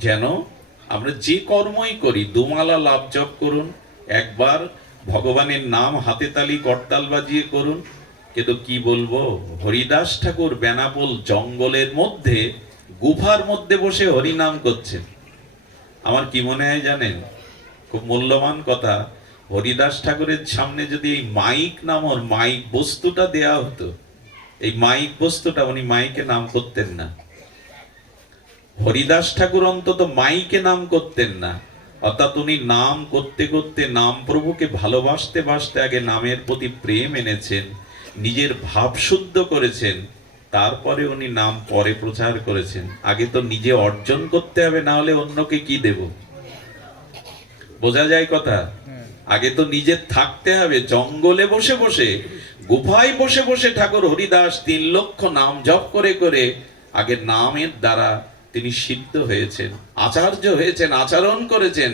যেন, আমরা যে কর্মই করি, দুমালা লাভ জপ করুন, একবার ভগবানের নাম হাতে তালি করতাল বাজিয়ে করুন। কিন্তু কি বলবো, হরিদাস ঠাকুর বেনাপোল জঙ্গলের মধ্যে গুফার মধ্যে বসে হরিনাম করছেন। আমার কি মনে হয় জানেন? খুব মূল্যবান কথা। হরিদাস ঠাকুরের সামনে যদি এই মাইক নামর মাইক বস্তুটা দেয়া হতো, এই মাইক বস্তুটা, উনি মাইকে নাম করতেন না। হরিদাস ঠাকুর অন্তত মাইকে নাম করতেন না। অর্থাৎ উনি নাম করতে করতে, নাম প্রভুকে ভালোবাসতে বাসতে আগে নামের প্রতি প্রেম এনেছেন, নিজের ভাব শুদ্ধ করেছেন, তারপরে উনি নাম পরে প্রচার করেছেন। আগে তো নিজে অর্জন করতে হবে, না হলে অন্যকে কি দেব? বোঝা যায় কথা? আগে তো নিজের থাকতে হবে। জঙ্গলে বসে বসে, গুফায় বসে বসে ঠাকুর হরিদাস 3 লক্ষ নাম জপ করে করে আগে নামের দ্বারা তিনি সিদ্ধ হয়েছেন, আচার্য হয়েছেন, আচরণ করেছেন।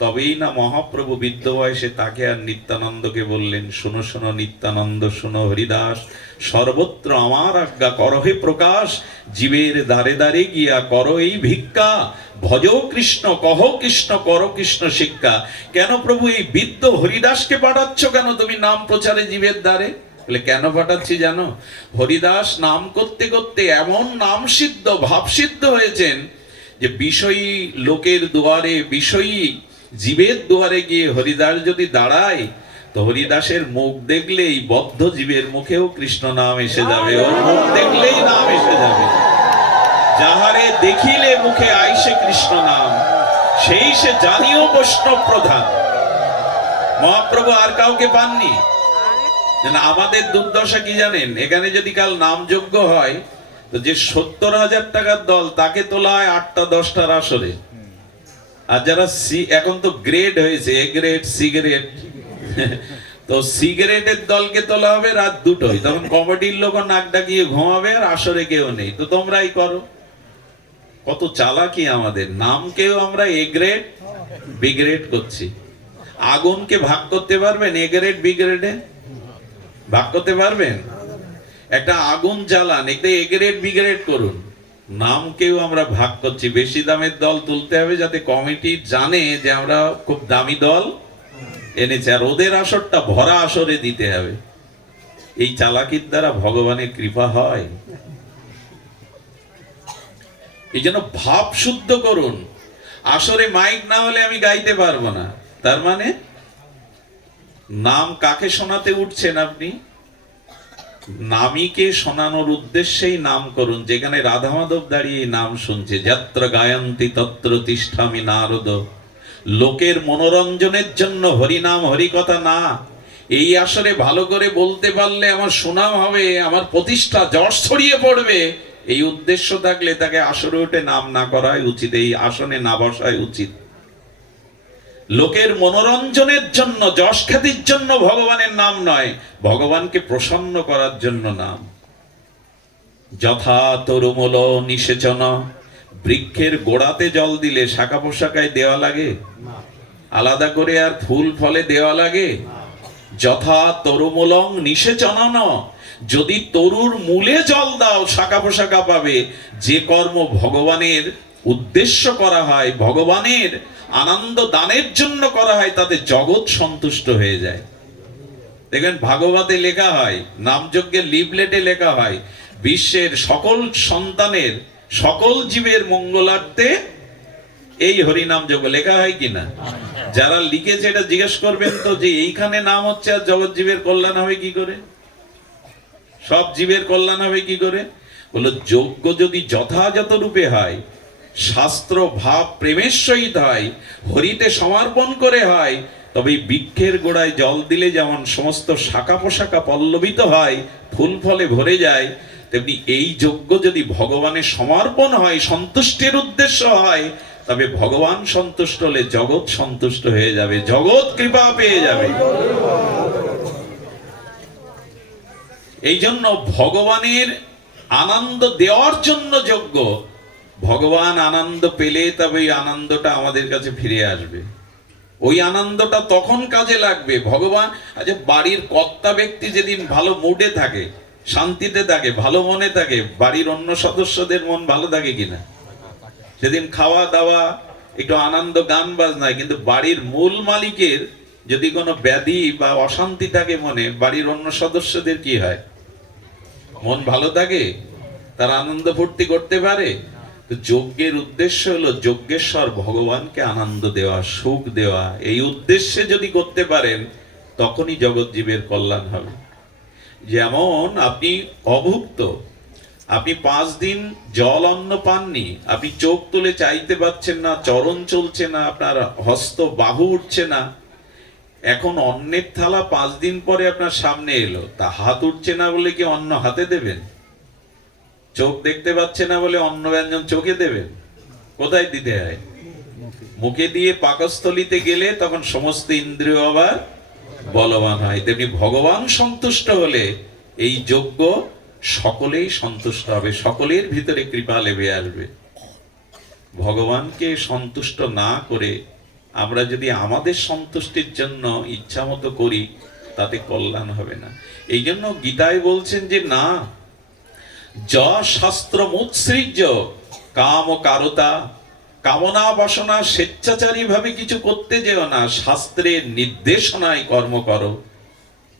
তবেই না মহাপ্রভু বৃদ্ধ বয়সে তাকে আর নিত্যানন্দকে বললেন, শোনো শোনো নিত্যানন্দ, শোনো হরিদাস, সর্বত্র আমার আজ্ঞা করহে প্রকাশ, জীবের দ্বারে দ্বারে গিয়া করো এই ভিক্ষা, ভজ কৃষ্ণ কহ কৃষ্ণ করো কৃষ্ণ শিক্ষা। কেন প্রভু এই বৃদ্ধ হরিদাসকে পাঠাচ্ছ কেন তুমি নাম প্রচারে জীবের দ্বারে? বলে কেন পাঠাচ্ছি জানো? হরিদাস নাম করতে করতে এমন নাম সিদ্ধ, ভাব সিদ্ধ হয়েছেন যে বিষয়ী লোকের দুয়ারে, বিষয়ী জীবের দুয়ারে গিয়ে হরিদাস যদি দাঁড়ায়, তো হরিদাসের মুখ দেখলেই বদ্ধ জীবের মুখেও কৃষ্ণ নাম এসে যাবে, ওর মুখ দেখলেই নাম এসে যাবে। যাহারে দেখিলে মুখে আইসে কৃষ্ণ নাম, সেই সে জানিও বৈষ্ণব প্রধান। মহাপ্রভু আর কাউকে পাননি। আমাদের দুর্দশা কি জানেন? এখানে যদি কাল নাম যজ্ঞ হয়, তো যে 70,000 টাকার দল, তাকে তোলা হয় 8টা 10টার আসরে। আর যারা এখন তো গ্রেড হয়েছে, এ গ্রেড, সি গ্রেড, তো সিগারেটের দলকে তোলা হবে রাত 2টোয়। তখন কমিটির লোক নাক ডাকিয়ে ঘুমাবে, আর আসরে কেউ নেই। তো তোমরাই করো। কত চালাকি আমাদের! নামকেও আমরা এ গ্রেড, বি গ্রেড করছি। আগুনকে ভাগ করতে পারবেন? এ গ্রেড, বি গ্রেডে ভাগ করতে পারবেন? একটা আগুন জ্বালান, এতে এ গ্রেড, বি গ্রেড করুন। নামকেও আমরা ভাগ করছি, বেশি দামের দল তুলতে হবে যাতে কমিটি জানে যে আমরা খুব দামি দল এনেছি, আর ওদের আসরটা ভরা আসরে দিতে হবে। এই চালাকির দ্বারা ভগবানের কৃপা হয়। এই জন্য ভাব শুদ্ধ করুন। আসরে মাইক না হলে আমি গাইতে পারবো না, তার মানে নাম কাকে শোনাতে উঠছেন আপনি? নামীকে শোনানোর উদ্দেশ্যেই নাম করুন। যেখানে রাধা মাধব দাঁড়িয়ে নাম শুনছে, যত্র গায়ন্তি তত্র তিষ্ঠামি নারদ, লোকের মনোরঞ্জনের জন্য হরিনাম হরিকথা না। এই আসরে ভালো করে বলতে পারলে আমার সুনাম হবে, আমার প্রতিষ্ঠা যশ ছড়িয়ে পড়বে, এই উদ্দেশ্য থাকলে তাকে আসরে উঠে নাম না করাই উচিত, এই আসনে না বসাই উচিত। লোকের মনোরঞ্জনের জন্য, যশ খ্যাতির জন্য ভগবানের নাম নয়, ভগবানকে প্রসন্ন করার জন্য নাম। যথা তরুমূল নিষেচন, বৃক্ষের গোড়াতে জল দিলে শাখা পোশাকায় দেওয়া লাগে? আলাদা করে আর ফুল ফলে দেওয়া লাগে? যথা তরুমূলং নিষেচনন, যদি তরুর মূলে জল দাও শাখা পোশাকা পাবে। যে কর্ম ভগবানের উদ্দেশ্য করা হয়, ভগবানের আনন্দ দানের জন্য করা হয়, তাতে জগৎ সন্তুষ্ট হয়ে যায়। দেখবেন ভাগবতে লেখা হয়, নামযজ্ঞের লিফলেটে লেখা হয়, বিশ্বের সকল সন্তানের, সকল জীবের মঙ্গলার্থে এই হরিনাম যজ্ঞ। লেখা হয় কিনা? যারা লিখেছে এটা জিজ্ঞেস করবেন তো, যে এইখানে নাম হচ্ছে আর জগৎ জীবের কল্যাণ হবে কি করে, সব জীবের কল্যাণ হবে কি করে? বলো, যজ্ঞ যদি যথাযথ রূপে হয়, শাস্ত্র ভাব প্রেমের সহিত হয়, হরিতে সমর্পণ করে হয়, তবে বৃক্ষের গোড়ায় জল দিলে যেমন সমস্ত শাখা পোশাকা পল্লবিত হয়, ফুল ফলে ভরে যায়, তেমনি এই যজ্ঞ যদি ভগবানের সমর্পণ হয়, সন্তুষ্টির উদ্দেশ্য হয়, তবে ভগবান সন্তুষ্ট হলে জগৎ সন্তুষ্ট হয়ে যাবে, জগৎ কৃপা পেয়ে যাবে। এই জন্য ভগবানের আনন্দ দেওয়ার জন্য যজ্ঞ। ভগবান আনন্দ পেলে তবে এই আনন্দটা আমাদের কাছে ফিরে আসবে, ওই আনন্দটা তখন কাজে লাগবে। ভগবান, আচ্ছা, বাড়ির কর্তা ব্যক্তি যেদিন ভালো মুডে থাকে, শান্তিতে থাকে, ভালো মনে থাকে, বাড়ির অন্য সদস্যদের মন ভালো থাকে কিনা? সেদিন খাওয়া দাওয়া একটু আনন্দ, গান বাজনায়। কিন্তু বাড়ির মূল মালিকের যদি কোনো ব্যাধি বা অশান্তি থাকে মনে, বাড়ির অন্য সদস্যদের কি হয়? মন ভালো থাকে? তারা আনন্দ ফুর্তি করতে পারে? তো যজ্ঞের উদ্দেশ্য হলো যজ্ঞেশ্বর ভগবানকে আনন্দ দেওয়া, সুখ দেওয়া। এই উদ্দেশ্যে যদি করতে পারেন, তখনই জগৎ জীবের কল্যাণ হবে। যেমন আপনি অভুক্ত, আপনি 5 দিন জল অন্ন পাননি, আপনি চোখ তুলে চাইতে পারছেন না, চরণ চলছে না, আপনার হস্ত বাহু উঠছে না। এখন অন্নের থালা 5 দিন পরে আপনার সামনে এলো, তা হাত উঠছে না বলে কি অন্ন হাতে দেবেন? চোখ দেখতে পাচ্ছে না বলে অন্ন ব্যঞ্জন চোখে দেবেন? কোথায় দিতে হয়? মুখে দিয়ে পাকস্থলিতে গেলে তখন সমস্ত ইন্দ্রিয় আবার বলবান হয়। তেমনি ভগবান সন্তুষ্ট হলে এই যজ্ঞ সকলেই সন্তুষ্ট হবে, সকলের ভিতরে কৃপা লেবে আসবে। ভগবানকে সন্তুষ্ট না করে আমরা যদি আমাদের সন্তুষ্টির জন্য ইচ্ছা মতো করি, তাতে কল্যাণ হবে না। এই জন্য গীতায় বলছেন যে না, য শাস্ত্র মুৎসৃজ্য কাম ও কারতা, কামনা বাসনা স্বেচ্ছাচারী ভাবে কিছু করতে যেও না, শাস্ত্রের নির্দেশনায় কর্ম করো।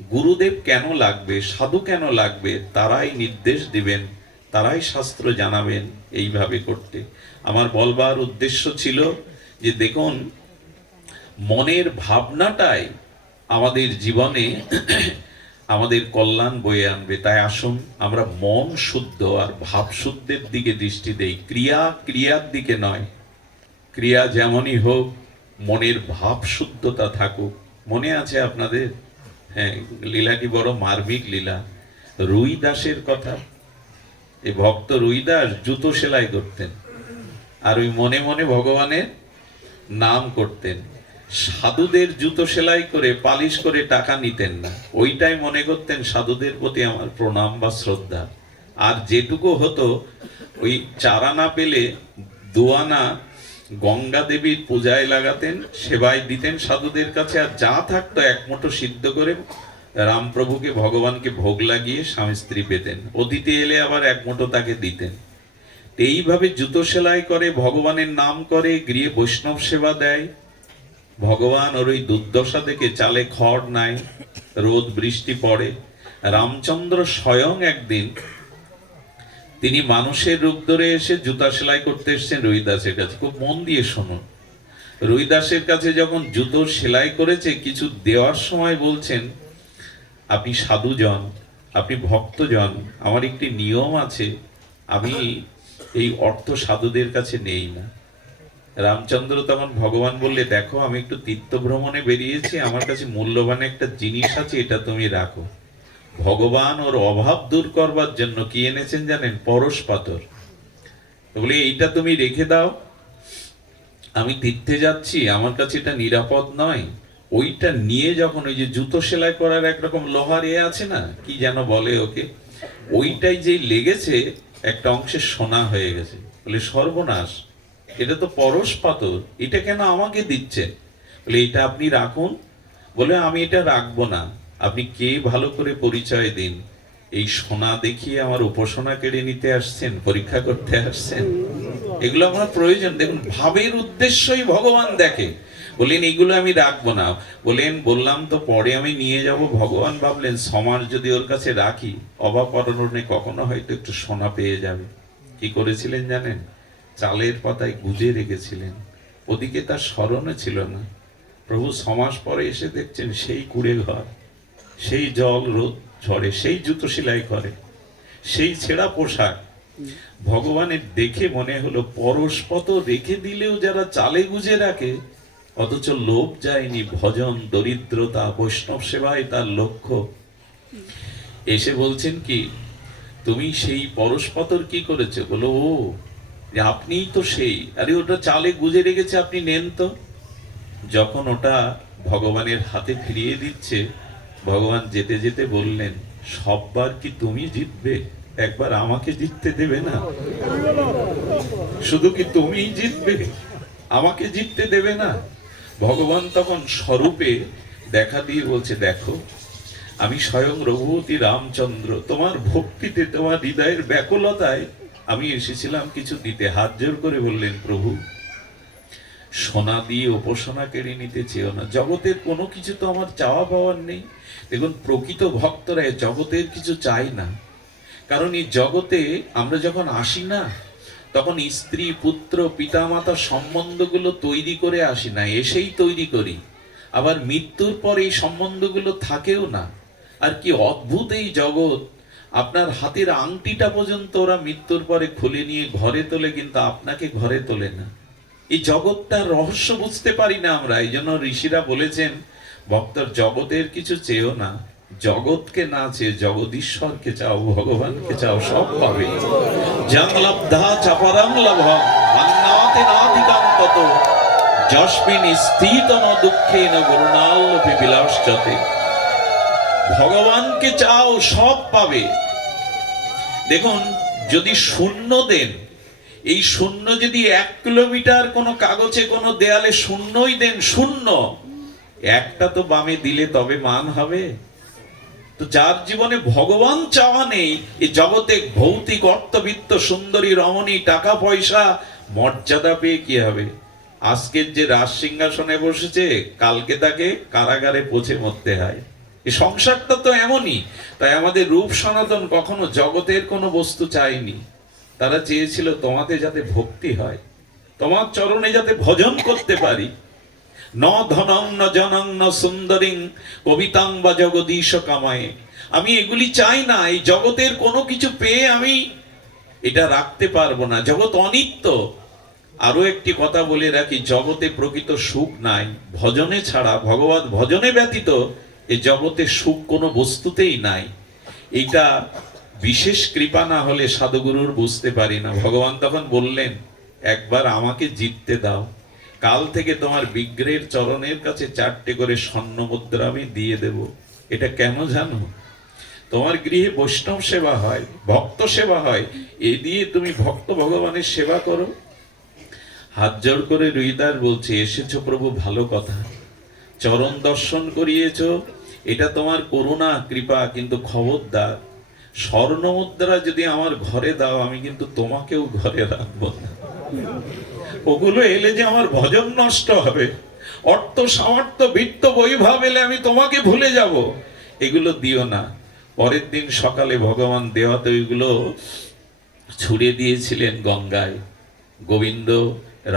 গুরুদেব কেন লাগবে, সাধু কেন লাগবে? তারাই নির্দেশ দিবেন, তারাই শাস্ত্র জানাবেন এইভাবে করতে। আমার বলবার উদ্দেশ্য ছিল যে দেখুন, মনের ভাবনাটাই আমাদের জীবনে আমাদের কল্যাণ বয়ে আনবে। তাই আসুন আমরা মন শুদ্ধ আর ভাব শুদ্ধের দিকে দৃষ্টি দেই, ক্রিয়ার দিকে নয়। ক্রিয়া যেমনই হোক, মনের ভাব শুদ্ধতা থাকুক। মনে আছে আপনাদের? হ্যাঁ, লীলাটি বড় মার্মিক লীলা, রুই দাসের কথা। এই ভক্ত রুই দাস জুতো সেলাই করতেন, আর ওই মনে মনে ভগবানের নাম করতেন। সাধুদের জুতো সেলাই করে পালিশ করে টাকা নিতেন না, ওইটাই মনে করতেন সাধুদের প্রতি আমার প্রণাম বা শ্রদ্ধা। আর যেটুকু হতো, ওই চারা না পেলে 2 আনা গঙ্গা দেবীর পূজায় লাগাতেন, সেবায় দিতেন সাধুদের কাছে। আর যা থাকতো 1 মুঠো সিদ্ধ করে রামপ্রভুকে, ভগবানকে ভোগ লাগিয়ে স্বামী স্ত্রী পেতেন। অতিথি এলে আবার 1 মুঠো তাকে দিতেন। এইভাবে জুতো সেলাই করে, ভগবানের নাম করে, গৃহে বৈষ্ণব সেবা দেয়। ভগবান ওর ওই দুর্দশা দেখে চালে খড় নাই, রোদ বৃষ্টি পড়ে। রামচন্দ্র স্বয়ং একদিন তিনি মানুষের রূপ ধরে এসে জুতা সেলাই করতে এসেছেন রবিদাসের কাছে। খুব মন দিয়ে শুনুন, রবিদাসের কাছে যখন জুতো সেলাই করেছে, কিছু দেওয়ার সময় বলছেন, আপনি সাধুজন, আপনি ভক্তজন, আমার একটি নিয়ম আছে, আমি এই অর্থ সাধুদের কাছে নেই না। রামচন্দ্র তখন ভগবান বললে, দেখো আমি একটু তীর্থ ভ্রমণে বেরিয়েছি, আমার কাছে মূল্যবান একটা জিনিস আছে, এটা তুমি রাখো। ভগবান ওর অভাব দূর করবার জন্য কি এনেছেন জানেন? পরশ পাথর। বলে এইটা তুমি রেখে দাও, আমি তীর্থে যাচ্ছি, আমার কাছে এটা নিরাপদ নয়। ওইটা নিয়ে যখন ওই যে জুতো সেলাই করার একরকম লোহার আছে না, কি যেন বলে ওকে, ওইটাই যে লেগেছে একটা অংশে সোনা হয়ে গেছে। বলে সর্বনাশ, এটা তো পরশ পাথর, এটা কেন আমাকে দিচ্ছে? বলে এটা আপনি রাখুন। বলে আমি এটা রাখবো না, আপনি কে ভালো করে পরিচয় দিন। এই সোনা দেখিয়ে আমার উপাসনা কেড়ে নিতে আসছেন, পরীক্ষা করতে আসছেন? এগুলো আমার প্রয়োজন। দেখুন, ভাবের উদ্দেশ্যই ভগবান দেখে। বললেন এগুলো আমি রাখবো না। বললেন বললাম তো পরে আমি নিয়ে যাব। ভগবান ভাবলেন সমাজ যদি ওর কাছে রাখি, অভাব অনটনে কখনো হয়তো একটু সোনা পেয়ে যাবে। কি করেছিলেন জানেন? চালের পাতায় গুজে রেখেছিলেন, ওদিকে তার স্মরণে ছিল না। প্রভু সমাজ পরে এসে দেখছেন সেই কুড়ে ঘর, সেই জল রোদ ঝরে, সেই জুতো সেলাই করে, সেই ছেঁড়া পোশাক। ভগবানের দেখে মনে হলো পরশপত রেখে দিলেও যারা চালে গুজে রাখে, অথচ লোভ যায়নি, ভজন, দরিদ্রতা, বৈষ্ণব সেবায় তার লক্ষ্য। এসে বলছেন কি, তুমি সেই পরশপতর কি করেছো? বলো ও, আপনিই তো সেই। আরে ওটা চালে গুজে রেখেছে, আপনি নেন তো। যখন ওটা ভগবানের হাতে ফিরিয়ে দিচ্ছে, ভগবান যেতে যেতে বললেন, সববার কি তুমি জিতবে? একবার আমাকে জিততে দেবে না? শুধু কি তুমিই জিতবে, আমাকে জিততে দেবে না? ভগবান তখন স্বরূপে দেখা দিয়ে বলছে, দেখো আমি স্বয়ং রঘুপতি রামচন্দ্র, তোমার ভক্তিতে, তোমার হৃদয়ের ব্যাকুলতায় আমি এসেছিলাম কিছু দিতে। হাত জোর করে বললেন, প্রভু সোনা দিয়ে উপাসনা কেড়ে নিতে চেও না। জগতের কোনো কিছু তো আমার চাওয়া পাওয়ার নেই। দেখুন, প্রকৃত ভক্তরা জগতের কিছু চাই না। কারণ এই জগতে আমরা যখন আসি না, তখন স্ত্রী, পুত্র, পিতামাতা সম্বন্ধগুলো তৈরি করে আসি না, এসেই তৈরি করি। আবার মৃত্যুর পর এই সম্বন্ধগুলো থাকেও না। আর কি অদ্ভুত এই জগৎ! আপনার হাতের আংটিটা পর্যন্ত ওরা মৃত্যুর পরে খুলে নিয়ে ঘরে তোলে, কিন্তু আপনাকে ঘরে তোলে না। এই জগৎটার রহস্য বুঝতে পারি না আমরা। এই জন্য ঋষিরা বলেছেন, ভক্তর জগতের কিছু চেয়েও না, জগৎকে না চেয়ে জগদীশ্বরকে চাও, ভগবানকে চাও, সব পাবে। জং লব্ধা চাপরং লভং মান্নাতে নাধিকাং তত যস্মিন স্থিতন দুঃখেন গুরুণাল্লপি বিলাসযতে। ভগবানকে চাও, সব পাবে। দেখুন, যদি শূন্য দেন, এই শূন্য যদি 1 কিলোমিটার কোনো কাগজে, কোনো দেয়ালে শূন্যই দেন, শূন্য একটা তো বামে দিলে তবে মান হবে। তো যার জীবনে ভগবান চাওয়া নেই, এই জগতে ভৌতিক অর্থবিত্ত, সুন্দরী রমণী, টাকা পয়সা, মর্যাদা পেয়ে কি হবে? আজকের যে রাজ সিংহাসনে বসেছে, কালকে তাকে কারাগারে পচে মরতে হয়। এই সংসারটা তো এমনই। তাই আমাদের রূপ সনাতন কখনো জগতের কোনো বস্তু চায়নি। তারা চেয়েছিল তোমাতে যাতে ভক্তি হয়, তোমার চরণে যাতে ভজন করতে পারি। ন ধনং ন জনং ন সুন্দরিং কবিতাং বা জগদীশ কামায়ে। আমি এগুলি চাই না। এই জগতের কোনো কিছু পেয়ে আমি এটা রাখতে পারবো না। জগৎ অনিত্য। আরো একটি কথা বলে রাখি, জগতে প্রকৃত সুখ নাই ভজনে ছাড়া। ভগবত ভজনে ব্যতীত এই জগতে সুখ কোনো বস্তুতেই নাই। এইটা বিশেষ কৃপা না হলে সাধুগুরুর বুঝতে পারি না। ভগবান তখন বললেন, একবার আমাকে জিততে দাও, কাল থেকে তোমার বিগ্রহের চরণের কাছে 4টে করে স্বর্ণ মুদ্রা আমি দিয়ে দেব। এটা কেন জানো? তোমার গৃহে বৈষ্ণব সেবা হয়, ভক্ত সেবা হয়, এ দিয়ে তুমি ভক্ত ভগবানের সেবা করো। হাত জোর করে হৃদয় বলছে, এসেছো প্রভু, ভালো কথা, চরণ দর্শন করিয়েছো, এটা তোমার করুণা কৃপা, কিন্তু খবরদার স্বর্ণ মুদ্রা যদি আমার ঘরে দাও, আমি কিন্তু তোমাকেও ঘরে রাখবো না। ওগুলো এলে যে আমার ভজন নষ্ট হবে, অর্থ সামর্থ্য বিত্ত বৈভব এলে আমি তোমাকে ভুলে যাব, এগুলো দিও না। পরের দিন সকালে ভগবান দেওয়াতে ওইগুলো ছুড়ে দিয়েছিলেন গঙ্গায়। গোবিন্দ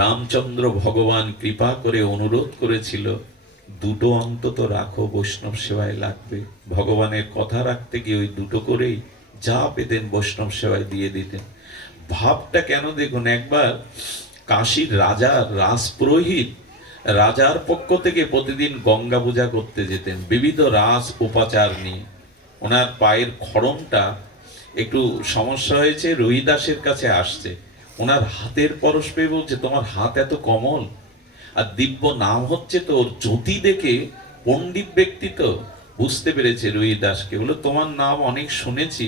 রামচন্দ্র ভগবান কৃপা করে অনুরোধ করেছিল, দুটো অন্তত রাখো, বৈষ্ণব সেবায় লাগবে। ভগবানের কথা রাখতে গিয়ে ওই দুটো করেই যা পেতেন বৈষ্ণব সেবায় দিয়ে দিতেন। ভাবটা কেন দেখুন, একবার কাশীর রাজার রাজপুরোহিত রাজার পক্ষ থেকে প্রতিদিন গঙ্গা পূজা করতে যেতেন বিবিধ রাজ উপাচার নিয়ে। ওনার পায়ের খড়মটা একটু সমস্যা হয়েছে, রহিদাসের কাছে আসছে। ওনার হাতের পরশ পেয়ে বলছে, তোমার হাত এত কোমল, আর দিব্য নাম হচ্ছে তো। ওর জ্যোতি দেখে পণ্ডিত ব্যক্তি তো বুঝতে পেরেছে রহিদাসকে, বলে তোমার নাম অনেক শুনেছি,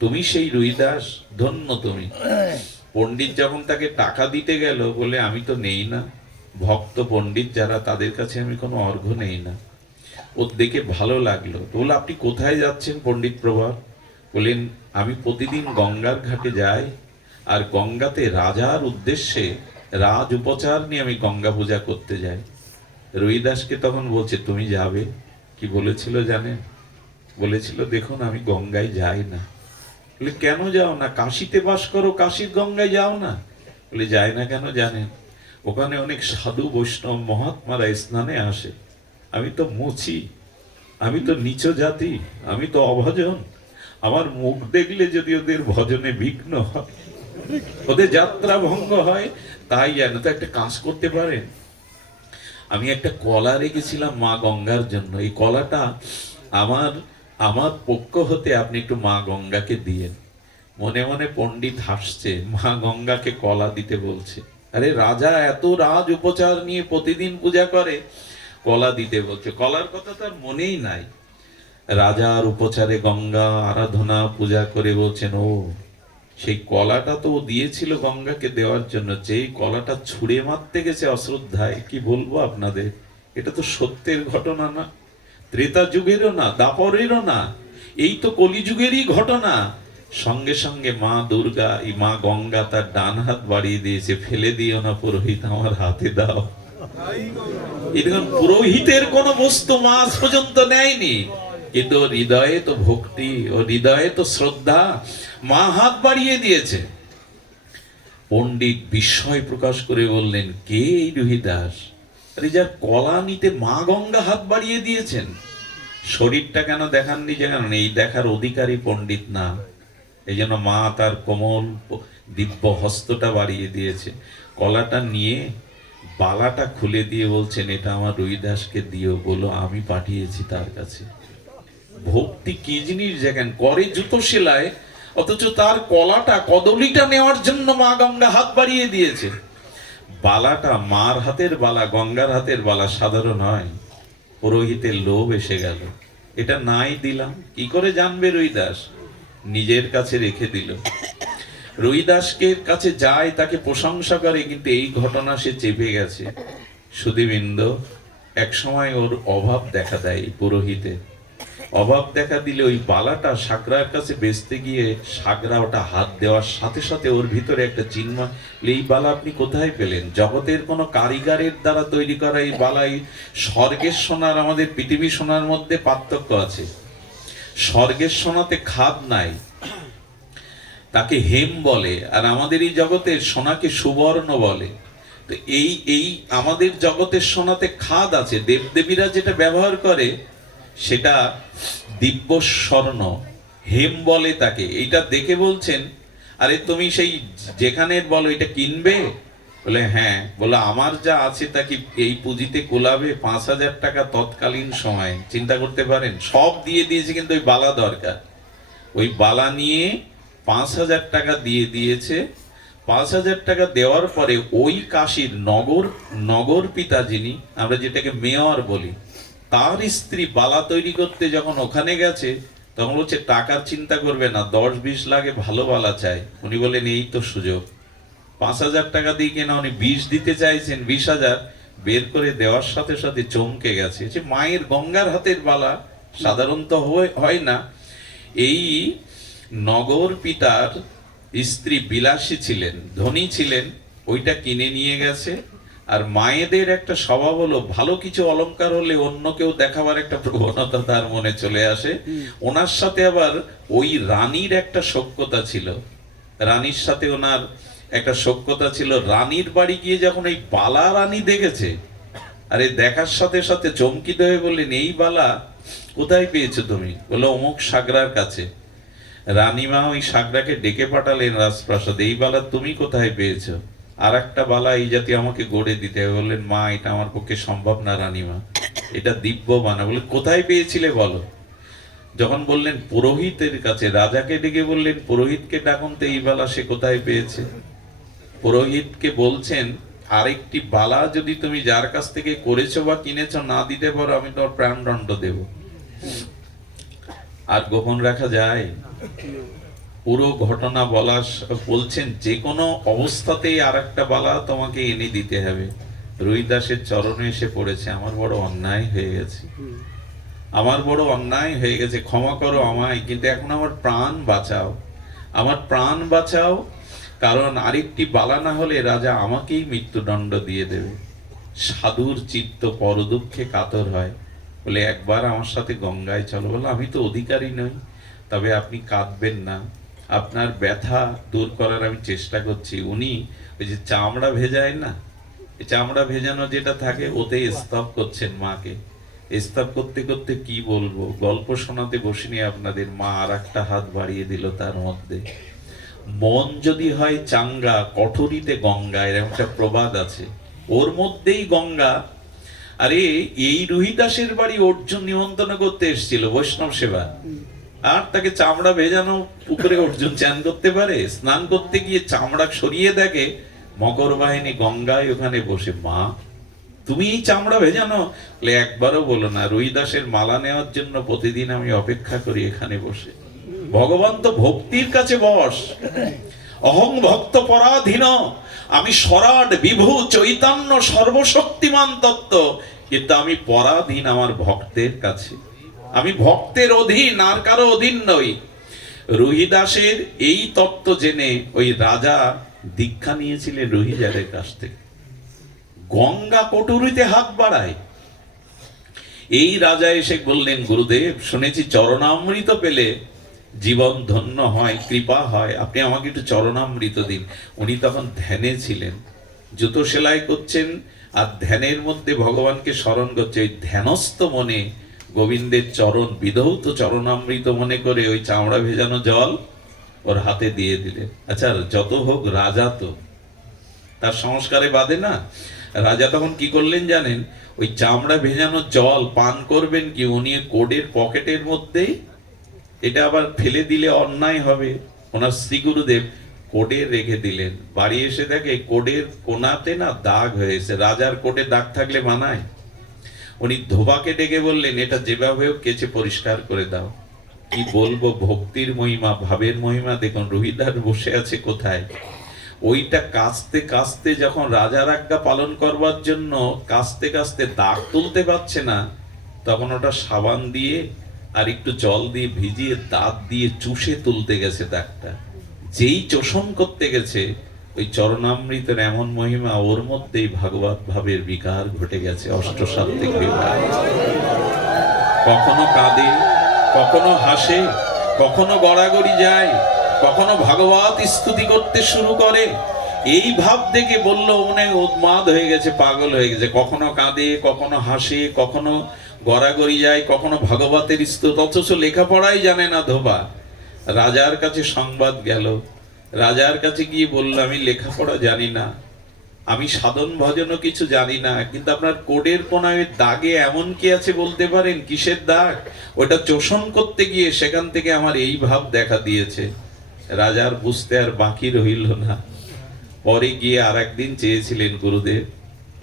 তুমি সেই রহিদাস, ধন্য তুমি। পণ্ডিত যখন তাকে টাকা দিতে গেল, বলে আমি তো নেই না, ভক্ত পণ্ডিত যারা তাদের কাছে আমি কোনো অর্ঘ্য নেই না। ওর দেখে ভালো লাগলো, তো বলে আপনি কোথায় যাচ্ছেন পণ্ডিত প্রভা? বলেন আমি প্রতিদিন গঙ্গার ঘাটে যাই, আর গঙ্গাতে রাজার উদ্দেশ্যে রাজ উপচার নিয়ে আমি গঙ্গা পূজা করতে যাই। রহিদাসকে তখন বলছে, তুমি যাবে? কি বলেছিল জানেন? বলেছিল, দেখুন আমি গঙ্গায় যাই না। বলে কেন যাও না? কাশীতে বাস করো, কাশীর গঙ্গায় যাও না? বলে যায় না কেন জানেন? ওখানে অনেক সাধু বৈষ্ণব মহাত্মারা স্নানে আসে, আমি তো মুচি, আমি তো নিচ জাতি, আমি তো অভজন, আমার মুখ দেখলে যদি ওদের ভজনে বিঘ্ন হয়, ওদের যাত্রা ভঙ্গ হয়, তাই যেন তো একটা কাজ করতে পারেন। আমি একটা কলা রেখেছিলাম মা গঙ্গার জন্য, এই কলাটা আমার আমার পক্ষ হতে আপনি একটু মা গঙ্গাকে দিয়েন। মনে মনে পণ্ডিত হাসছে, মা গঙ্গাকে কলা দিতে বলছে। আরে রাজা এত রাজ উপচার নিয়ে প্রতিদিন পূজা করে, কলা দিতে বলছে, কলার কথা তার মনেই নাই। রাজার উপচারে গঙ্গা আরাধনা পূজা করে বলছেন, ও সেই কলাটা তো ও দিয়েছিল গঙ্গাকে দেওয়ার জন্য, যেই কলাটা ছুঁড়ে মারতে গেছে অশ্রদ্ধায়, কি বলবো আপনাদের, এটা তো সত্যের ঘটনা না, ত্রেতা যুগেরও না, দাপরেরও না, এই তো কলিযুগেরই ঘটনা। সঙ্গে সঙ্গে মা দুর্গা, এই মা গঙ্গা তার ডান হাত বাড়িয়ে দিয়েছে, ফেলে দিও না পুরোহিত, আমার হাতে দাও। এরকম পুরোহিতের কোন বস্তু মা আজ পর্যন্ত নেয়নি, কিন্তু হৃদয়ে তো ভক্তি, ও হৃদয়ে তো শ্রদ্ধা, মা হাত বাড়িয়ে দিয়েছে। পণ্ডিত বিস্ময় প্রকাশ করে বললেন, কে এই রহিদাস? আরে যার কলা নিতে মা গঙ্গা হাত বাড়িয়ে দিয়েছেন। শরীরটা কেন দেখাননি জানেন? এই দেখার অধিকারী পণ্ডিত না, এই জন্য মা তার কোমল দিব্য হস্তটা বাড়িয়ে দিয়েছে। কলাটা নিয়ে বালাটা খুলে দিয়ে বলছেন, এটা আমার রহিদাসকে দিও, বলো আমি পাঠিয়েছি তার কাছে। ভক্তি কি জিনিস দেখেন, করে জুতো সেলায়, অথচ তার কলাটা কদলিটা নেওয়ার জন্য মা গঙ্গা হাত বাড়িয়ে দিয়েছে। বালাটা মার হাতের বালা, গঙ্গার হাতের বালা সাধারণ হয়। পুরোহিতের লোভ এসে গেল, এটা নাই দিলাম, কি করে জানবে রহিদাস? নিজের কাছে রেখে দিল। রহিদাসকে কাছে যায়, তাকে প্রশংসা করে, কিন্তু এই ঘটনা সে চেপে গেছে। সুধীবৃন্দ, এক সময় ওর অভাব দেখা দেয়, পুরোহিতের অভাব দেখা দিলে ওই বালাটা সাগরার কাছে বেচতে গিয়ে সাগরা ওটা হাত দেওয়ার সাথে সাথে ওর ভিতরে একটা চিহ্ন, এই বালা আপনি কোথায় পেলেন? জগতের কোন কারিগরের দ্বারা তৈরি করা এই বালাই। স্বর্গের সোনার আমাদের পৃথিবী সোনার মধ্যে পার্থক্য আছে। স্বর্গের সোনাতে খাদ নাই, তাকে হেম বলে, আর আমাদের এই জগতের সোনাকে সুবর্ণ বলে। তো এই আমাদের জগতের সোনাতে খাদ আছে, দেবদেবীরা যেটা ব্যবহার করে সেটা দিব্য স্বর্ণ, হেম বলে তাকে। এইটা দেখে বলছেন, আরে তুমি সেই যেখানের বলো এটা কিনবে? বলে হ্যাঁ। বলে আমার যা আছে তা কি এই পুঁজিতে কোলাবে? 5,000 টাকা তৎকালীন সময়, চিন্তা করতে পারেন, সব দিয়ে দিয়েছে, কিন্তু ওই বালা দরকার। ওই বালা নিয়ে 5,000 টাকা দিয়ে দিয়েছে। 5,000 টাকা দেওয়ার পরে ওই কাশীর নগর পিতা, যিনি আমরা যেটাকে মেয়র বলি, তার স্ত্রী বালা তৈরি করতে যখন ওখানে গেছে, তখন বলছে টাকার চিন্তা করবে না, 10-20 লাখে ভালো বালা চাই। উনি বলেন এই তো সুযোগ। 5,000 টাকা দিয়ে কেনা, উনি 20 দিতে চাইছেন, 20,000 বের করে দেওয়ার সাথে সাথে চমকে গেছে, যে মায়ের গঙ্গার হাতের বালা সাধারণত হয় না। এই নগর পিতার স্ত্রী বিলাসী ছিলেন, ধনী ছিলেন, ওইটা কিনে নিয়ে গেছে। আর মায়েদের একটা স্বভাব হলো ভালো কিছু অলংকার হলে অন্য কেউ দেখাবার একটা প্রবণতা তার মনে চলে আসে। ওনার সাথে আবার ওই রানীর একটা সখ্যতা ছিল, রানীর সাথে ওনার একটা সখ্যতা ছিল। রানীর বাড়ি গিয়ে যখন এই বালা রানী দেখেছে, আরে দেখার সাথে সাথে চমকিত হয়ে বললেন, এই বালা কোথায় পেয়েছো তুমি? বললো অমুক সাগরার কাছে। রানীমা ওই সাগরাকে ডেকে পাঠালেন রাজপ্রাসাদে, এই বালা তুমি কোথায় পেয়েছো? আর একটা বালা এই জাতি আমাকে গড়ে দিতে হবে। বললেন, মা এটা আমার পক্ষে সম্ভব না রানীমা, এটা দিব্য বানা। বলে কোথায় পেয়েছিলে বলো। যখন বললেন পুরোহিতের কাছে, রাজাকে ডেকে বললেন পুরোহিতকে ডাকুন তো, এই বালা সে কোথায় পেয়েছে। পুরোহিতকে বলছেন, আরেকটি বালা যদি তুমি যার কাছ থেকে করেছো বা কিনেছো না দিতে পারো, আমি তোমার প্রাণদণ্ড দেব। আর গোপন রাখা যায়? পুরো ঘটনা বলছেন, যে কোনো অবস্থাতেই আর একটা বালা তোমাকে এনে দিতে হবে। রুইদাসের চরণে এসে পড়েছে, আমার বড় অন্যায় হয়ে গেছে, আমার বড় অন্যায় হয়ে গেছে, ক্ষমা করো আমায়, কিন্তু এখন আমার প্রাণ বাঁচাও, আমার প্রাণ বাঁচাও, কারণ আরেকটি বালা না হলে রাজা আমাকেই মৃত্যুদণ্ড দিয়ে দেবে। সাধুর চিত্ত পরদুঃখে কাতর হয়, বলে একবার আমার সাথে গঙ্গায় চলো। বলো আমি তো অধিকারী নই, তবে আপনি কাঁদবেন না, আপনার ব্যথা দূর করার আমি চেষ্টা করছি। উনি ওই যে চামড়া ভেজায় না, চামড়া ভেজানো যেটা থাকে, ওতে স্তব করছেন মাকে। স্তব করতে করতে কি বলবো, গল্প শোনাতে বসিনি আপনাদের। মা আর একটা হাত বাড়িয়ে দিল তার মধ্যে। মন যদি হয় চাঙ্গা, কঠোরিতে গঙ্গা, এরকম একটা প্রবাদ আছে, ওর মধ্যেই গঙ্গা। আরে এই রুহিদাসের বাড়ি অর্জুন নিমন্ত্রণ করতে এসেছিল বৈষ্ণব সেবা, আর তাকে চামড়া ভেজানো পুকুরে অর্জুন চান করতে পারে? স্নান করতে গিয়ে চামড়া সরিয়ে দেখে মকর বাহিনী গঙ্গায় ওখানে বসে। মা তুমি এই চামড়া ভেজানো? বলে একবারও বলো না, রুহিদাসের মালা নেওয়ার জন্য প্রতিদিন আমি অপেক্ষা করি এখানে বসে। ভগবান তো ভক্তির কাছে বস। অহং ভক্ত পরাধীন, আমি সরাট বিভু চৈতন্য সর্বশক্তিমান তত্ত্ব, কিন্তু আমি পরাধীন আমার ভক্তের কাছে, আমি ভক্তের অধীন, আর কারো অধীন নই। রুহিদাসের এই তত্ত্ব জেনে ওই রাজা দীক্ষা নিয়েছিলেন রুহিদাসের কাছ থেকে। গঙ্গা কটুরিতে হাত বাড়ায়। এই রাজা এসে বললেন, গুরুদেব শুনেছি চরণামৃত পেলে জীবন ধন্য হয়, কৃপা হয়, আপনি আমাকে একটু চরণামৃত দিন। উনি তখন ধ্যানে ছিলেন, জুতো সেলাই করছেন আর ধ্যানের মধ্যে ভগবানকে স্মরণ করছে। ওই ধ্যানস্থ মনে গোবিন্দের চরণ বিধৌত চরণামৃত মনে করে ওই চামড়া ভেজানো জল ওর হাতে দিয়ে দিলেন। আচ্ছা যত হোক, রাজা তো তার সংস্কারে বাদে না। রাজা তখন কি করলেন জানেন? ওই চামড়া ভেজানো জল পান করবেন কি, উনি কোডের পকেটের মধ্যেই, এটা আবার ফেলে দিলে অন্যায় হবে, ওনার শ্রী গুরুদেব কোডে রেখে দিলেন। বাড়ি এসে দেখে কোডের কোনাতে না দাগ হয়েছে। রাজার কোডে দাগ থাকলে মানায়? উনি ধোবাকে ডেকে বললেন, এটা যেভাবে কেচে পরিষ্কার করে দাও। কি বলবো, ভক্তির মহিমা, ভাবের মহিমা দেখুন। রুহিদাস বসে আছে কোথায়, ওইটা কাস্তে কাস্তে যখন রাজার আজ্ঞা পালন করবার জন্য কাস্তে কাস্তে দাগ তুলতে পারছে না, তখন ওটা সাবান দিয়ে আর একটু জল দিয়ে ভিজিয়ে দাঁত দিয়ে চুষে তুলতে গেছে দাগটা। যেই চোষণ করতে গেছে, ওই চরণামৃতের এমন মহিমা, ওর মধ্যেই ভাগবত ভাবের বিকার ঘটে গেছে, অষ্টসাত্ত্বিক বিকার। কখনো কাঁদে, কখনো হাসে, কখনো গড়াগড়ি যায়, কখনো ভাগবত স্তুতি করতে শুরু করে। এই ভাব দেখে বললো মনে উন্মাদ হয়ে গেছে, পাগল হয়ে গেছে। কখনো কাঁদে, কখনো হাসে, কখনো গড়াগড়ি যায়, কখনো ভাগবতের স্তুতি, অথচ লেখাপড়াই জানে না ধোবা। রাজার কাছে সংবাদ গেল, রাজার কাছে গিয়ে বলল, আমি লেখাপড়া জানি না, আমি সাধন ভজনও কিছু জানি না, কিন্তু আপনার কোডের কোনায় দাগে এমন কি আছে বলতে পারেন? কিসের দাগ? ওটা চোষণ করতে গিয়ে সেখান থেকে আমার এই ভাব দেখা দিয়েছে। রাজার বুঝতে আর বাকি রইল না। পরে গিয়ে আর একদিন চেয়েছিলেন, গুরুদেব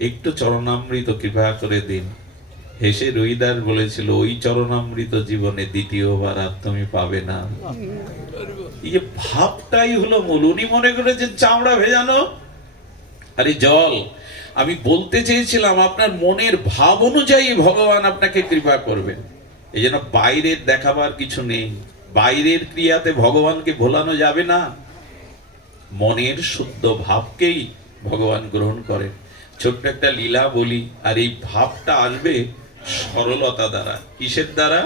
একটু চরণামৃত কৃপা করে দিন। হেসে রুহিদাস বলেছিল, ওই চরণামৃত জীবনে দ্বিতীয়বার আর তুমি পাবে না। এই যে ভাবটাই হলো মূল। উনি মনে করেছেন চামড়া ভেজানো, আরে জল। আমি বলতে চেয়েছিলাম আপনার মনের ভাব অনুযায়ী ভগবান আপনাকে কৃপা করবেন। এই জন্য বাইরের দেখাবার কিছু নেই, বাইরের ক্রিয়াতে ভগবানকে ভোলানো যাবে না, মনের শুদ্ধ ভাবকেই ভগবান গ্রহণ করেন। ছোট্ট একটা লীলা বলি, আর এই ভাবটা আসবে সরলতা দ্বারা। কিসের দ্বারা?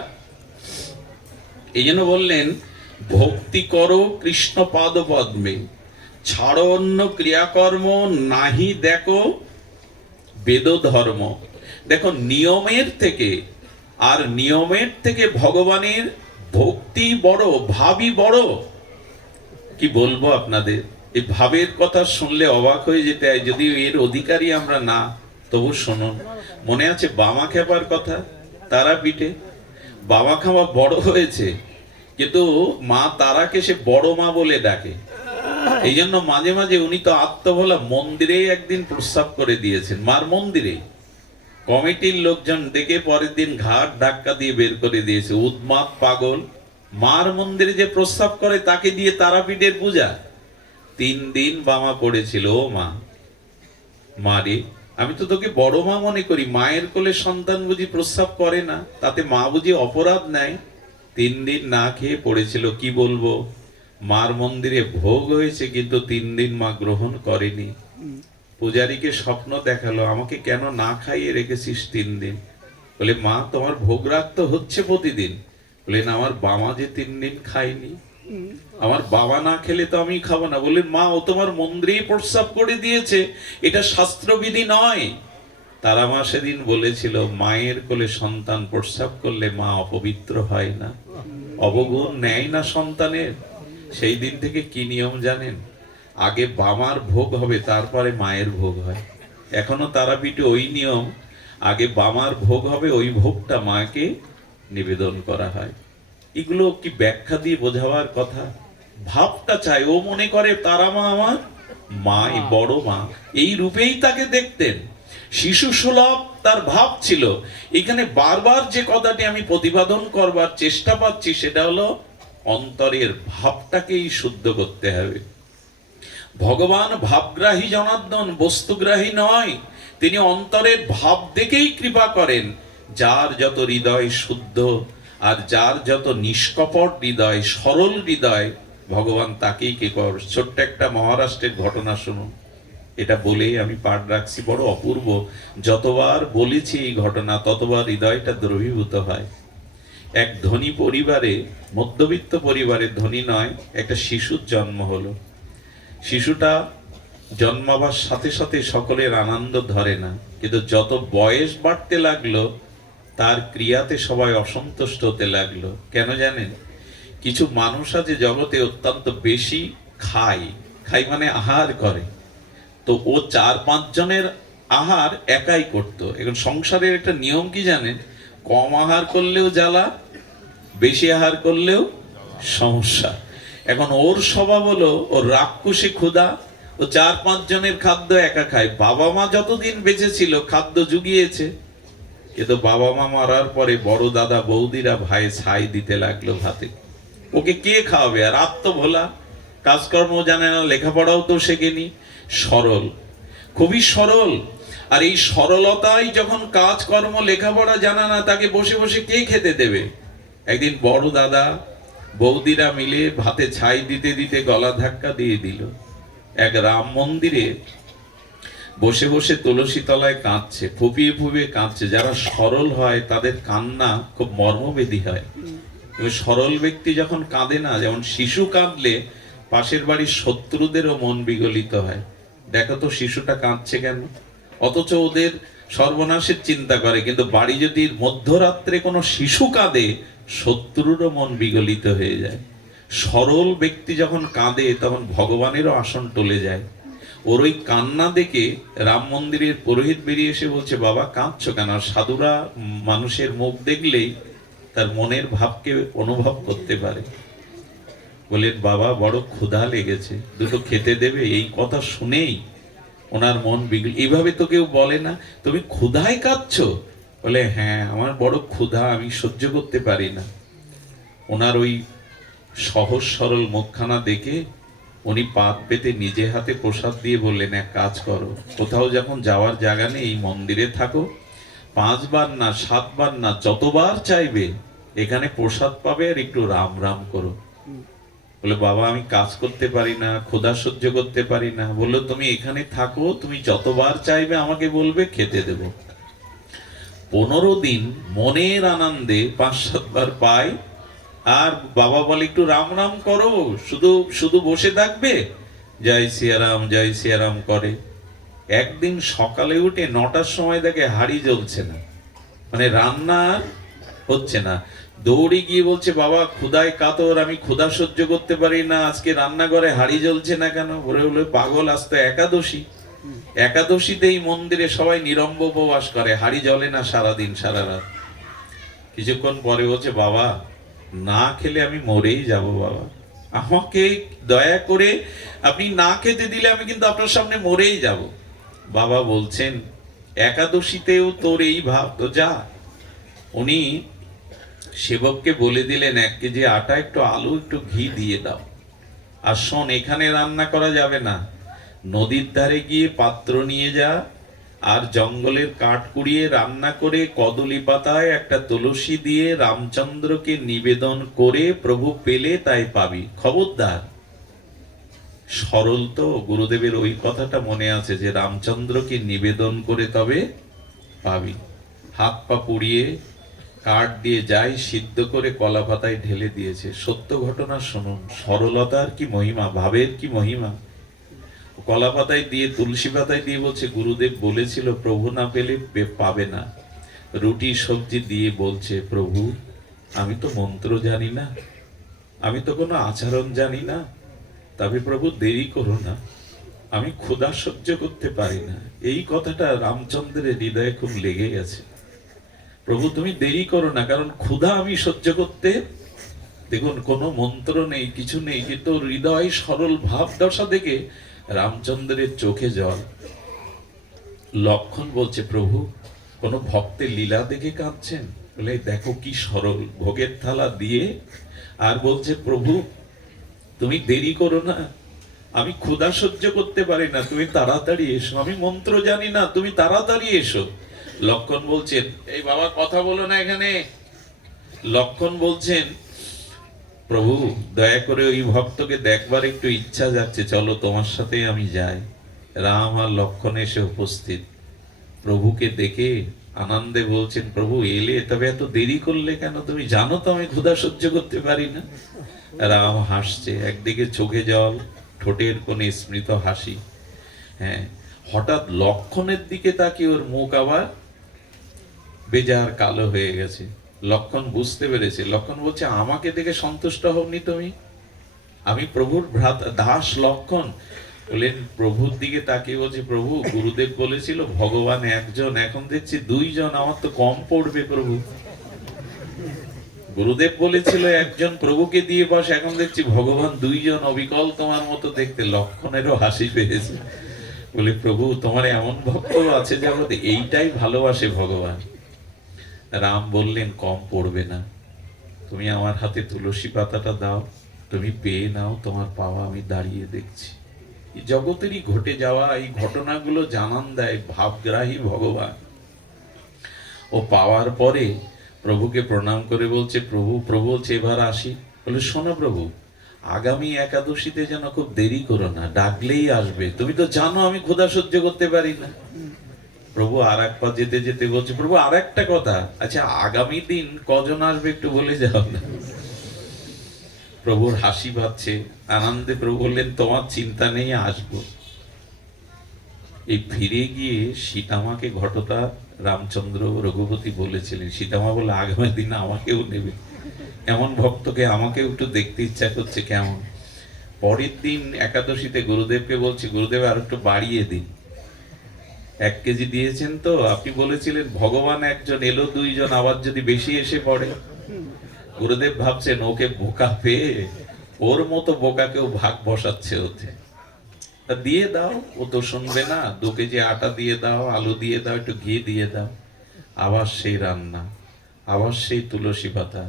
এই জন্য বললেন ভক্তি করো কৃষ্ণ পাদ পদ্মে, ছাড়ো অন্য ক্রিয়াকর্ম, নাহি দেখো বেদ ধর্ম। দেখো, নিয়মের থেকে ভগবানের ভক্তি বড়, ভাবই বড়। কি বলবো আপনাদের, এই ভাবের কথা শুনলে অবাক হয়ে যেতে হয়, যদিও এর অধিকারী আমরা না, তবু শুনুন। মনে আছে বামা খেপার কথা? তারাপীঠে বাবা খাওয়া বড় হয়েছে, কিন্তু মা তারাকে সে বড় মা বলে ডাকে। এই জন্য মাঝে মাঝে উনি তো আত্মভোলা, মন্দিরেই একদিন প্রস্রাব করে দিয়েছেন, মার মন্দিরে। কমিটির লোকজন দেখে পরের দিন ঘাট ধাক্কা দিয়ে বের করে দিয়েছে, উন্মাদ পাগল। মার মন্দিরে যে প্রস্রাব করে তাকে দিয়ে তারাপীঠের পূজা। 3 দিন বামা পড়েছিল, ও মা, মারে আমি তো তোকে বড় মা মনে করি, মায়ের কোলে সন্তান বুঝি প্রস্রাব করে না, তাতে মা বুঝি অপরাধ নাই? 3 দিন না খেয়ে পড়েছিল। কি বলবো, মার মন্দিরে ভোগ হয়েছে, কিন্তু 3 দিন মা গ্রহণ করেনি। পূজারীকে স্বপ্ন দেখালো, আমাকে কেন না খাইয়ে রেখেছিস 3 দিন? বলে, মা তোমার ভোগ রাখতে হচ্ছে প্রতিদিন। বলেন, আমার বাবা যে 3 দিন খায়নি, আমার বাবা না খেলে তো আমি খাবো না। বললেন, মা ও তোমার মন্দিরেই প্রস্রাব করে দিয়েছে, এটা শাস্ত্রবিধি নয়। তারা মা সেদিন বলেছিল, মায়ের কোলে সন্তান প্রস্রাব করলে মা অপবিত্র হয় না, অবগুণ নেয় না সন্তানের। সেই দিন থেকে কি নিয়ম জানেন? আগে বাবার ভোগ হবে, তারপরে মায়ের ভোগ হয়। এখনো তারাপীঠে ওই নিয়ম, আগে বাবার ভোগ হবে, ওই ভোগটা মাকে নিবেদন করা হয়। এগুলো কি ব্যাখ্যা দিয়ে বোঝাবার কথা? ভাবটা চাই। ও মনে করে তারা মা আমার মাই বড় মা, এই রূপেই তাকে দেখতেন। শিশু সুলভ তার ভাব ছিল। এখানে বারবার যে কথাটি আমি প্রতিপাদন করবার চেষ্টা পাচ্ছি, সেটা হলো অন্তরের ভাবটাকেই শুদ্ধ করতে হবে। ভগবান ভাবগ্রাহী জনার্দন, বস্তুগ্রাহী নয়। তিনি অন্তরের ভাব দেখেই কৃপা করেন। যার যত হৃদয় শুদ্ধ, আর যার যত নিষ্কপট হৃদয়, সরল হৃদয়, ভগবান তাকেই কে কর। ছোট্ট একটা মহারাষ্ট্রের ঘটনা শুনুন, এটা বলেই আমি পাঠ রাখছি, বড় অপূর্ব। যতবার বলেছি এই ঘটনা, ততবার হৃদয়টা দ্রবীভূত হয়। এক ধনী পরিবারে, মধ্যবিত্ত পরিবারে, ধনী নয়, একটা শিশুর জন্ম হলো। শিশুটা জন্মাবার সাথে সাথে সকলের আনন্দ ধরে না, কিন্তু যত বয়স বাড়তে লাগলো, তার ক্রিয়াতে সবাই অসন্তুষ্ট হতে লাগলো। কেন জানেন? কিছু মানুষ আছে জগতে অত্যন্ত বেশি খায়, মানে আহার করে। তো ও 4-5 জনের আহার একাই করতো। এখন সংসারের একটা নিয়ম কি জানেন? কম আহার করলেও জ্বালা, বেশি আহার করলেও সমস্যা। এখন ওর স্বভাব হলো, ওর রাক্ষসী ক্ষুধা, ও 4-5 জনের খাদ্য একা খায়। বাবা মা যতদিন বেঁচে ছিল খাদ্য জুগিয়েছে, কিন্তু বাবা মা মারার পরে বড় দাদা বৌদিরা ভাই ছাই দিতে লাগলো ভাতে। ওকে কে খাওয়াবে? আর আত্মভোলা, কাজকর্ম জানে না, লেখাপড়াও তো শেখেনি। সরল, খুবই সরল। আর এই সরলতাই যখন কাজকর্ম, লেখাপড়া জানা না, তাকে বসে বসে কে খেতে দেবে? একদিন বড় দাদা বৌদিরা মিলে ভাতে ছাই দিতে দিতে গলা ধাক্কা দিয়ে দিল। এক রাম মন্দিরে বসে বসে তুলসী তলায় কাঁদছে, ফুপিয়ে ফুপিয়ে কাঁদছে। যারা সরল হয় তাদের কান্না খুব মর্মবেদী হয়। সরল ব্যক্তি যখন কাঁদে না, যেমন শিশু কাঁদলে পাশের বাড়ির শত্রুদেরও মন বিগলিত হয়। দেখো তো শিশুটা কাঁদছে কেন? অথচ ওদের সর্বনাশের চিন্তা করে, কিন্তু বাড়ি যদি মধ্যরাত্রে কোনো শিশু কাঁদে, শত্রুরও মন বিগলিত হয়ে যায়। সরল ব্যক্তি যখন কাঁদে, তখন ভগবানেরও আসন টলে যায়। ওর ওই কান্না দেখে রাম মন্দিরের পুরোহিত বেরিয়ে এসে বলছে, বাবা কাঁদছো কেন? সাধুরা মানুষের মুখ দেখলেই তার মনের ভাবকে অনুভব করতে পারে। বলেন, বাবা বড় ক্ষুধা লেগেছে, দুটো খেতে দেবে? এই কথা শুনেই ওনার মন বিগল। এইভাবে তো কেউ বলে না, তুমি ক্ষুধায় কাঁদছো? বলে, হ্যাঁ, আমার বড় ক্ষুধা, আমি সহ্য করতে পারি না। ওনার ওই সহজ সরল মুখখানা দেখে উনি পাত পেতে নিজে হাতে প্রসাদ দিয়ে বললেন, এক কাজ করো, কোথাও যখন যাওয়ার জায়গা নেই, এই মন্দিরে থাকো। 5 বার না, 7 বার না, যতবার চাইবে এখানে প্রসাদ পাবে আর একটু রাম রাম করো। বলে বাবা আমি কাজ করতে পারি না, ক্ষুধা সহ্য করতে পারি না। বললো তুমি এখানে থাকো, তুমি যতবার চাইবে আমাকে বলবে, খেতে দেব। 15 দিন মনের আনন্দে 5-7 বার পায়। আর বাবা বলে একটু রাম রাম করো, শুধু শুধু বসে থাকবে, জয় সিয়ারাম জয় সিয়ারাম করে। একদিন সকালে উঠে 9টার সময় দেখে হাঁড়ি জ্বলছে না, মানে রান্না হচ্ছে না। দৌড়ে গিয়ে বলছে বাবা ক্ষুধায় কাতর, আমি ক্ষুধা সহ্য করতে পারি না, আজকে রান্নাঘরে হাঁড়ি জ্বলছে না কেন? বলে হলো পাগল, আজ তো একাদশী, একাদশীতেই মন্দিরে সবাই নিরম্ব উপবাস করে, হাঁড়ি জ্বলে না সারাদিন সারা রাত। কিছুক্ষণ পরে বলছে বাবা না খেলে আমি মরেই যাব বাবা, আমাকে দয়া করে আপনি না খেতে দিলে আমি কিন্তু আপনার সামনে মরেই যাব। বাবা বলছেন একাদশীতেও তোর এই ভাব, তো যা। উনি সেবককে বলে দিলেন 1 কেজি আটা, একটু আলু, একটু ঘি দিয়ে দাও। আর শোন, এখানে রান্না করা যাবে না, নদীর ধারে গিয়ে পাত্র নিয়ে যা, আর জঙ্গলের কাঠ কুড়িয়ে রান্না করে কদলি পাতায় একটা তুলসী দিয়ে রামচন্দ্রকে নিবেদন করে প্রভু পেলে তাই পাবি, খবরদার। সরল তো, গুরুদেবের ওই কথাটা মনে আছে যে রামচন্দ্রকে নিবেদন করে তবে পাবি। হাত পা পুড়িয়ে কাঠ দিয়ে যাই সিদ্ধ করে কলা পাতায় ঢেলে দিয়েছে। সত্য ঘটনা শুনুন, সরলতার কি মহিমা, ভাবের কি মহিমা। কলা পাতায় দিয়ে, তুলসী পাতায় দিয়ে বলছে গুরুদেব বলেছিল প্রভু না পেলে পাবে না। রুটি সবজি দিয়ে বলছে প্রভু আমি তো মন্ত্র জানি না, আমি তো কোনো আচরণ জানি না, তবে প্রভু দেরি করো না, আমি ক্ষুধা সহ্য করতে পারি না। এই কথাটা রামচন্দ্রের হৃদয়ে খুব লেগে গেছে। প্রভু তুমি দেরি করো না, কারণ ক্ষুধা আমি সহ্য করতে, দেখুন কোনো মন্ত্র নেই, কিছু নেই, কিন্তু হৃদয় সরল ভাব দশা দেখে রামচন্দ্রের চোখে জল। লক্ষণ বলছে প্রভু কোন ভক্তের লীলা দেখে কাঁদছেন? বলে দেখো কি সরল, ভোগের থালা দিয়ে আর বলছে প্রভু তুমি দেরি করো না, আমি ক্ষুধা সহ্য করতে পারি না, তুমি তাড়াতাড়ি এসো, আমি মন্ত্র জানি না, তুমি তাড়াতাড়ি এসো। লক্ষণ বলছেন এই বাবা কথা বলো না এখানে। লক্ষণ বলছেন প্রভু দয়া করে ওই ভক্তকে দেখবার একটু ইচ্ছা যাচ্ছে, চলো তোমার সাথে আমি যাই। রাম আর লক্ষণ এসে উপস্থিত, প্রভুকে দেখে আনন্দে বলছেন প্রভু এলে, তবে এত দেরি করলে কেন? তুমি জানো তো আমি ক্ষুধা সহ্য করতে পারি না। রাম হাসছে, একদিকে চোখে জল, ঠোঁটের কোণে স্মৃত হাসি। হ্যাঁ, হঠাৎ লক্ষণের দিকে তাকিয়ে ওর মুখ আবার বেজার কালো হয়ে গেছে। লক্ষণ বুঝতে পেরেছে। লক্ষণ বলছে আমাকে দেখে সন্তুষ্ট হওনি তুমি? আমি প্রভুর ভ্রাতা দাস লক্ষণ। বললেন প্রভুর দিকে তাকিয়ে বলছে প্রভু গুরুদেব বলেছিল ভগবান একজন, এখন দেখছি 2 জন, আমার তো কম পড়বে প্রভু। গুরুদেব বলেছিল একজন, প্রভুকে দিয়ে বস, এখন দেখছি ভগবান 2 জন, অবিকল তোমার মতো দেখতে। লক্ষণেরও হাসি পেয়েছে। বলে প্রভু তোমার এমন ভক্ত আছে জগতে, এইটাই ভালোবাসে ভগবান। রাম বললেন কম পড়বে না, তুমি আমার হাতে তুলসী পাতাটা দাও, তুমি পেয়ে নাও, তোমার পাওয়া আমি দাঁড়িয়ে দেখছি। এই জগতেরই ঘটে যাওয়া এই ঘটনাগুলো জানান দেয় ভাবগ্রাহী ভগবান। ও পাওয়ার পরে প্রভুকে প্রণাম করে বলছে প্রভু, প্রভু বলছে এবার আসি। বলে শোনো প্রভু আগামী একাদশীতে যেন খুব দেরি করো না, ডাকলেই আসবে, তুমি তো জানো আমি ক্ষুধা সহ্য করতে পারি না। প্রভু আর এক পা যেতে যেতে বলছে প্রভু আর একটা কথা, আচ্ছা আগামী দিন কজন আসবে একটু বলে যাও না। প্রভুর হাসি পাচ্ছে, আনন্দে প্রভু বললেন তোমার চিন্তা নেই, আসবো। এই ফিরে গিয়ে সীতামাকে ঘটনা রামচন্দ্র রঘুপতি বলেছিলেন। সীতামা বলে আগামী দিন আমাকেও নেবে, এমন ভক্তকে আমাকেও একটু দেখতে ইচ্ছা করছে কেমন। পরের দিন একাদশীতে গুরুদেবকে বলছি গুরুদেব আর একটু বাড়িয়ে দিন, 1 কেজি দিয়েছেন তো, আপনি বলেছিলেন ভগবান একজন, এলো 2 জন, আবার যদি বেশি এসে পড়ে। গুরুদেব ভাবছেন ওকে বোকা পেয়ে ওর মতো বোকা কেউ ভাগ বসাচ্ছে ওতে, দিয়ে দাও, ও তো শুনবে না। 2 কেজি আটা দিয়ে দাও, আলু দিয়ে দাও, একটু ঘি দিয়ে দাও। আবার সেই রান্না, আবার সেই তুলসী পাতা,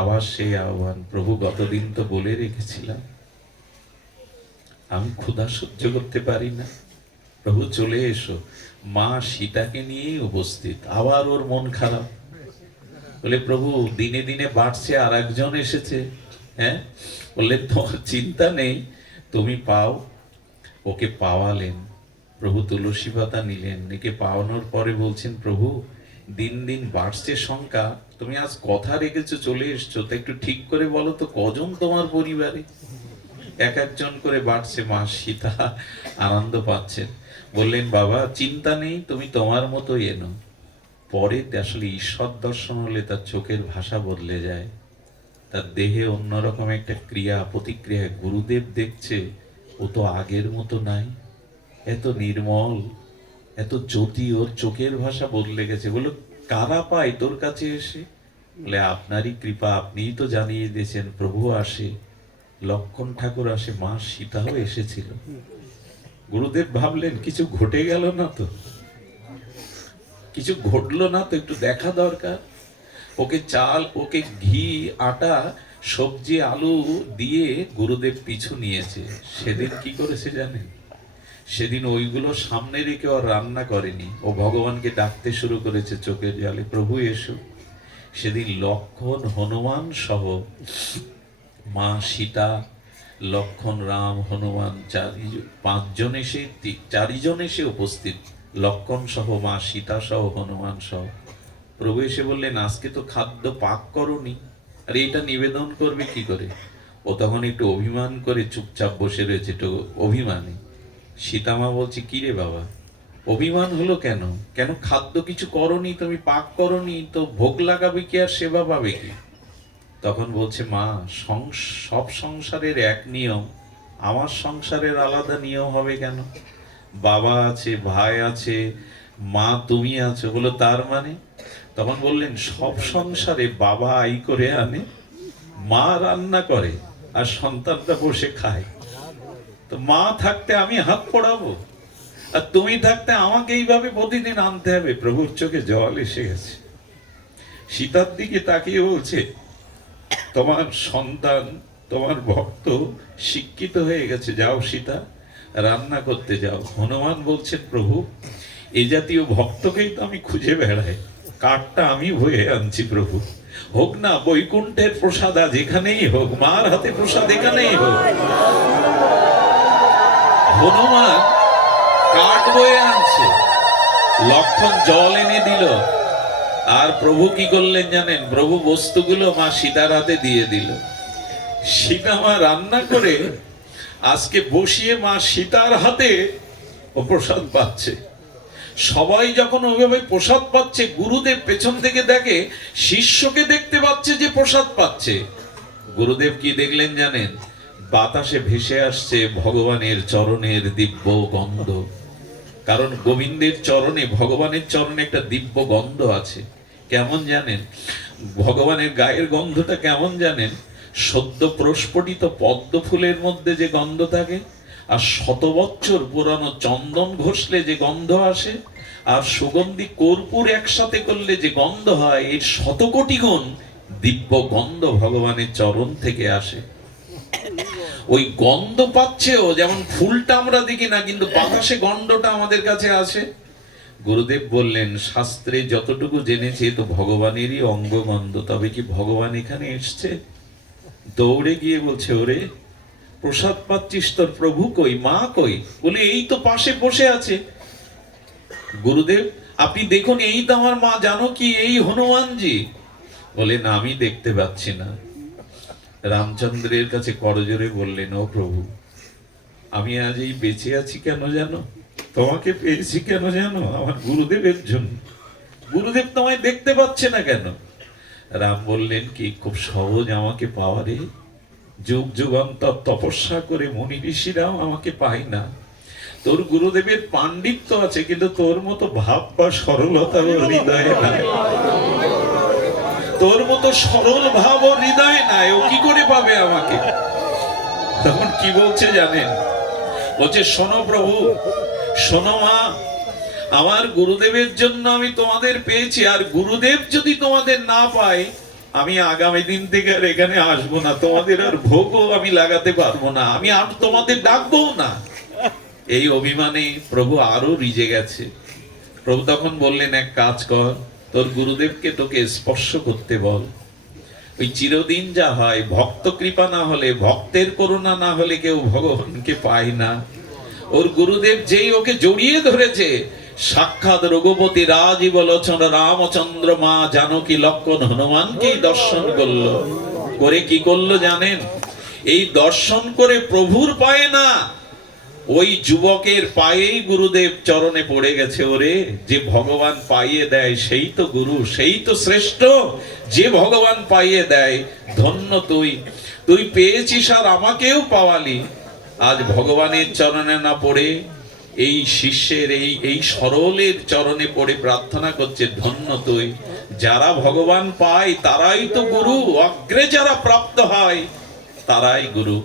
আবার সেই আহ্বান, প্রভু গতদিন তো বলে রেখেছিলাম আমি ক্ষুধা সহ্য করতে পারি না, প্রভু চলে এসো। মা সীতাকে নিয়েই উপস্থিত, আবার ওর মন খারাপ। বলে প্রভু দিনে দিনে বাড়ছে, আর একজন এসেছে। হ্যাঁ, বললেন তোমার চিন্তা নেই, তুমি পাও। ওকে পাওয়ালেন, প্রভু তুলসী পাতা নিলেন, একে পাওয়ানোর পরে বলছেন প্রভু দিন দিন বাড়ছে সংখ্যা, তুমি আজ কথা রেখেছো চলে এসছো, তা একটু ঠিক করে বলো তো কজন তোমার পরিবারে? এক একজন করে বাড়ছে। মা সীতা আনন্দ পাচ্ছেন, বললেন বাবা চিন্তা নেই, তুমি তোমার মতোই এনো। পরে আসলে ঈশ্বর দর্শন হলে তার চোখের ভাষা বদলে যায়, তার দেহে অন্যরকম একটা ক্রিয়া প্রতিক্রিয়া। গুরুদেব দেখছে ও তো আগের মতো নাই, এত নির্মল, এত জ্যোতি, ওর চোখের ভাষা বদলে গেছে। বললো কারা পায় তোর কাছে এসে? বলে আপনারই কৃপা, আপনিই তো জানিয়ে দিয়েছেন প্রভু আসে, লক্ষণ ঠাকুর আসে, মা সীতাও এসেছিল। গুরুদেব ভাবলেন কিছু ঘটে গেল না তো, কিছু ঘটলো না তো, একটু দেখা দরকার। ওকে চাল, ওকে ঘি, আটা, সবজি, আলু দিয়ে গুরুদেব পিছু নিয়েছে। সেদিন কি করেছে জানেন? সেদিন ওইগুলো সামনে রেখে ও রান্না করেনি, ও ভগবানকে ডাকতে শুরু করেছে চোখের জলে, প্রভু এসো। সেদিন লক্ষণ হনুমান সহ মা সীতা, লক্ষণ, রাম, হনুমান, চারিজন এসে উপস্থিত। লক্ষণ সহ, মা সীতা সহ, হনুমান সহ। প্রভু এসে বললেন আজকে তো খাদ্য পাক করনি, আর এটা নিবেদন করবে কি করে? ও তখন একটু অভিমান করে চুপচাপ বসে রয়েছে, একটু অভিমানী। সীতামা বলছে কি রে বাবা, অভিমান হলো কেন? কেন খাদ্য কিছু করনি, তুমি পাক করনি, তো ভোগ লাগাবে কি আর সেবা পাবে কি? তখন বলছে মা সব সংসারের এক নিয়ম, আমার সংসারের আলাদা নিয়ম হবে কেন? বাবা আছে, ভাই আছে, মা তুমি আছো। বলো তার মানে? তখন বললেন সব সংসারে বাবা আই করে আনে, মা রান্না করে, আর সন্তানটা বসে খায়। তো মা থাকতে আমি হাত পড়াবো, আর তুমি থাকতে আমাকে এইভাবে প্রতিদিন আনতে হবে? প্রভুর চোখে জল এসে গেছে। সীতার দিকে তাকিয়ে বলছে তোমার সন্তান, তোমার ভক্ত শিক্ষিত হয়ে গেছে, যাও সীতা রান্না করতে যাও। হনুমান বলছেন প্রভু এই জাতীয় ভক্তকেই তো আমি খুঁজে বেড়াই, কাঠটা আমি বয়ে আনছি প্রভু, হোক না বৈকুণ্ঠের প্রসাদ আজ এখানেই হোক, মার হাতে প্রসাদ এখানেই হোক। হনুমান কাঠ বয়ে আনছে, লক্ষণ জল এনে দিল, আর প্রভু কি করলেন জানেন? প্রভু বস্তুগুলো মা সীতার হাতে দিয়ে দিল। সীতা মা রান্না করে আজকে বসিয়ে মা সীতার হাতে ও প্রসাদ পাচ্ছে। সবাই যখন ওইভাবে প্রসাদ পাচ্ছে, গুরুদেব পেছন থেকে দেখে শিষ্যকে দেখতে পাচ্ছে যে প্রসাদ পাচ্ছে। গুরুদেব কি দেখলেন জানেন? বাতাসে ভেসে আসছে ভগবানের চরণের দিব্য গন্ধ। কারণ গোবিন্দের চরণে, ভগবানের চরণে একটা দিব্য গন্ধ আছে। কেমন জানেন? ভগবানের গায়ের গন্ধটা কেমন জানেন? সদ্য প্রস্ফুটিত পদ্ম ফুলের মধ্যে যে গন্ধ থাকে, আর 100 বছর পুরানো চন্দন ঘষলে যে গন্ধ আসে, আর সুগন্ধি কর্পূর একসাথে করলে যে গন্ধ হয়, এর 100 কোটি গুণ দিব্য গন্ধ ভগবানের চরণ থেকে আসে। ওই গন্ধ পাচ্ছেও, যেমন ফুলটা আমরা দেখি না, কিন্তু বাতাসে গন্ধটা আমাদের কাছে আসে। গুরুদেব বললেন শাস্ত্রে যতটুকু জেনেছি তো ভগবানেরই অঙ্গগন্ধ, তবে কি ভগবান এখানে এসছে? দৌড়ে গিয়ে বলছে ওরে প্রসাদ পাচ্ছিস, তোর প্রভু কই, মা কই? বলে এই তো পাশে বসে আছে। গুরুদেব আপনি দেখুন, এই তো আমার মা, জানো কি এই হনুমানজি? বলে না আমি দেখতে পাচ্ছি না। রামচন্দ্রের কাছে করজোরে বললেন ও প্রভু আমি আজ এই বেঁচে আছি কেন জানো? তোমাকে পেয়েছি কেন জানো? আমার গুরুদেবের জন্য। গুরুদেব তোমায় দেখতে পাচ্ছে না কেন? রাম বললেন কি খুব সহজ আমাকে পাওয়া রে, যুগ যুগান্তর তপস্যা করে মুনি ঋষিরাও আমাকে পায় না। তোর গুরুদেবের পাণ্ডিত্য আছে, কিন্তু তোর মতো ভাব বা সরলতা ওর হৃদয়ে নাই, তোর মতো সরল ভাব ওর হৃদয়ে নাই, ও কি করে পাবে আমাকে? তখন কি বলছে জানেন? বলছে শোনো প্রভু, শোনো মা, আমার গুরুদেবের জন্য আমি তোমাদের পেয়েছি, আর গুরুদেব যদি তোমাদের না পায় আমি আগামী দিন থেকে আর এখানে আসবো না, তোমাদের আর ভোগও আমি লাগাতে পারবো না, আমি আর তোমাদের ডাকবো না। এই অভিমানে প্রভু আরো রিজে গেছে। প্রভু তখন বললেন এক কাজ কর, তোর গুরুদেবকে তোকে স্পর্শ করতে বল। ওই চিরদিন যা হয়, ভক্ত কৃপা না হলে, ভক্তের করুণা না হলে কেউ ভগবানকে পায় না। ওর গুরুদেব যেই ওকে জড়িয়ে ধরেছে, সাক্ষাৎ রঘুপতি রাজীব লোচন রামচন্দ্র মা জানকী লক্ষণ হনুমানকেই দর্শন করলো। করে কি করলো জানেন? এই দর্শন করে প্রভুর পায়ে না, ওই যুবকের পায়েই গুরুদেব চরণে পড়ে গেছে। ওরে, যে ভগবান পাইয়ে দেয় সেই তো গুরু, সেই তো শ্রেষ্ঠ। যে ভগবান পাইয়ে দেয়, ধন্য তুই, তুই পেয়েছিস আর আমাকেও পাওয়ালি। আজ ভগবানের চরণে না পড়ে এই শিষ্যের, এই সরলের চরণে পড়ে প্রার্থনা করছে, ধন্য তুই। যারা ভগবান পায় তারাই তো গুরু, অগ্রে যারা প্রাপ্ত হয় তারাই গুরু।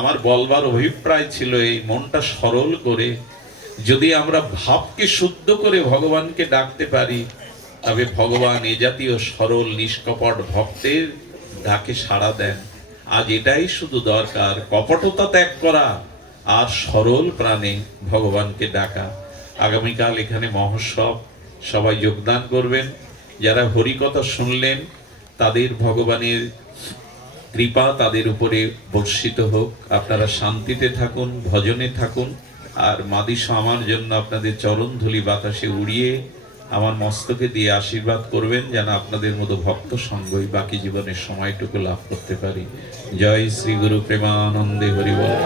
আমার বলবার অভিপ্রায় ছিল এই, মনটা সরল করে যদি আমরা ভাবকে শুদ্ধ করে ভগবানকে ডাকতে পারি, তবে ভগবান এ জাতীয় সরল নিষ্কপট ভক্তের ডাকে সাড়া দেন। আজ এটাই শুধু দরকার, কপটতা ত্যাগ করা আর সরল প্রাণে ভগবানকে ডাকা। আগামীকাল এখানে মহোৎসব, সবাই যোগদান করবেন। যারা হরিকথা শুনলেন তাদের ভগবানের কৃপা তাদের উপরে বর্ষিত হোক। আপনারা শান্তিতে থাকুন, ভজনে থাকুন। আর মাদিস আমার জন্য আপনাদের চরণ ধুলি বাতাসে উড়িয়ে আমার মস্তকে দিয়ে আশীর্বাদ করবেন, যেন আপনাদের মতো ভক্ত সঙ্গই বাকি জীবনের সময়টুকু লাভ করতে পারি। জয় শ্রী গুরু প্রেমানন্দে হরি বল।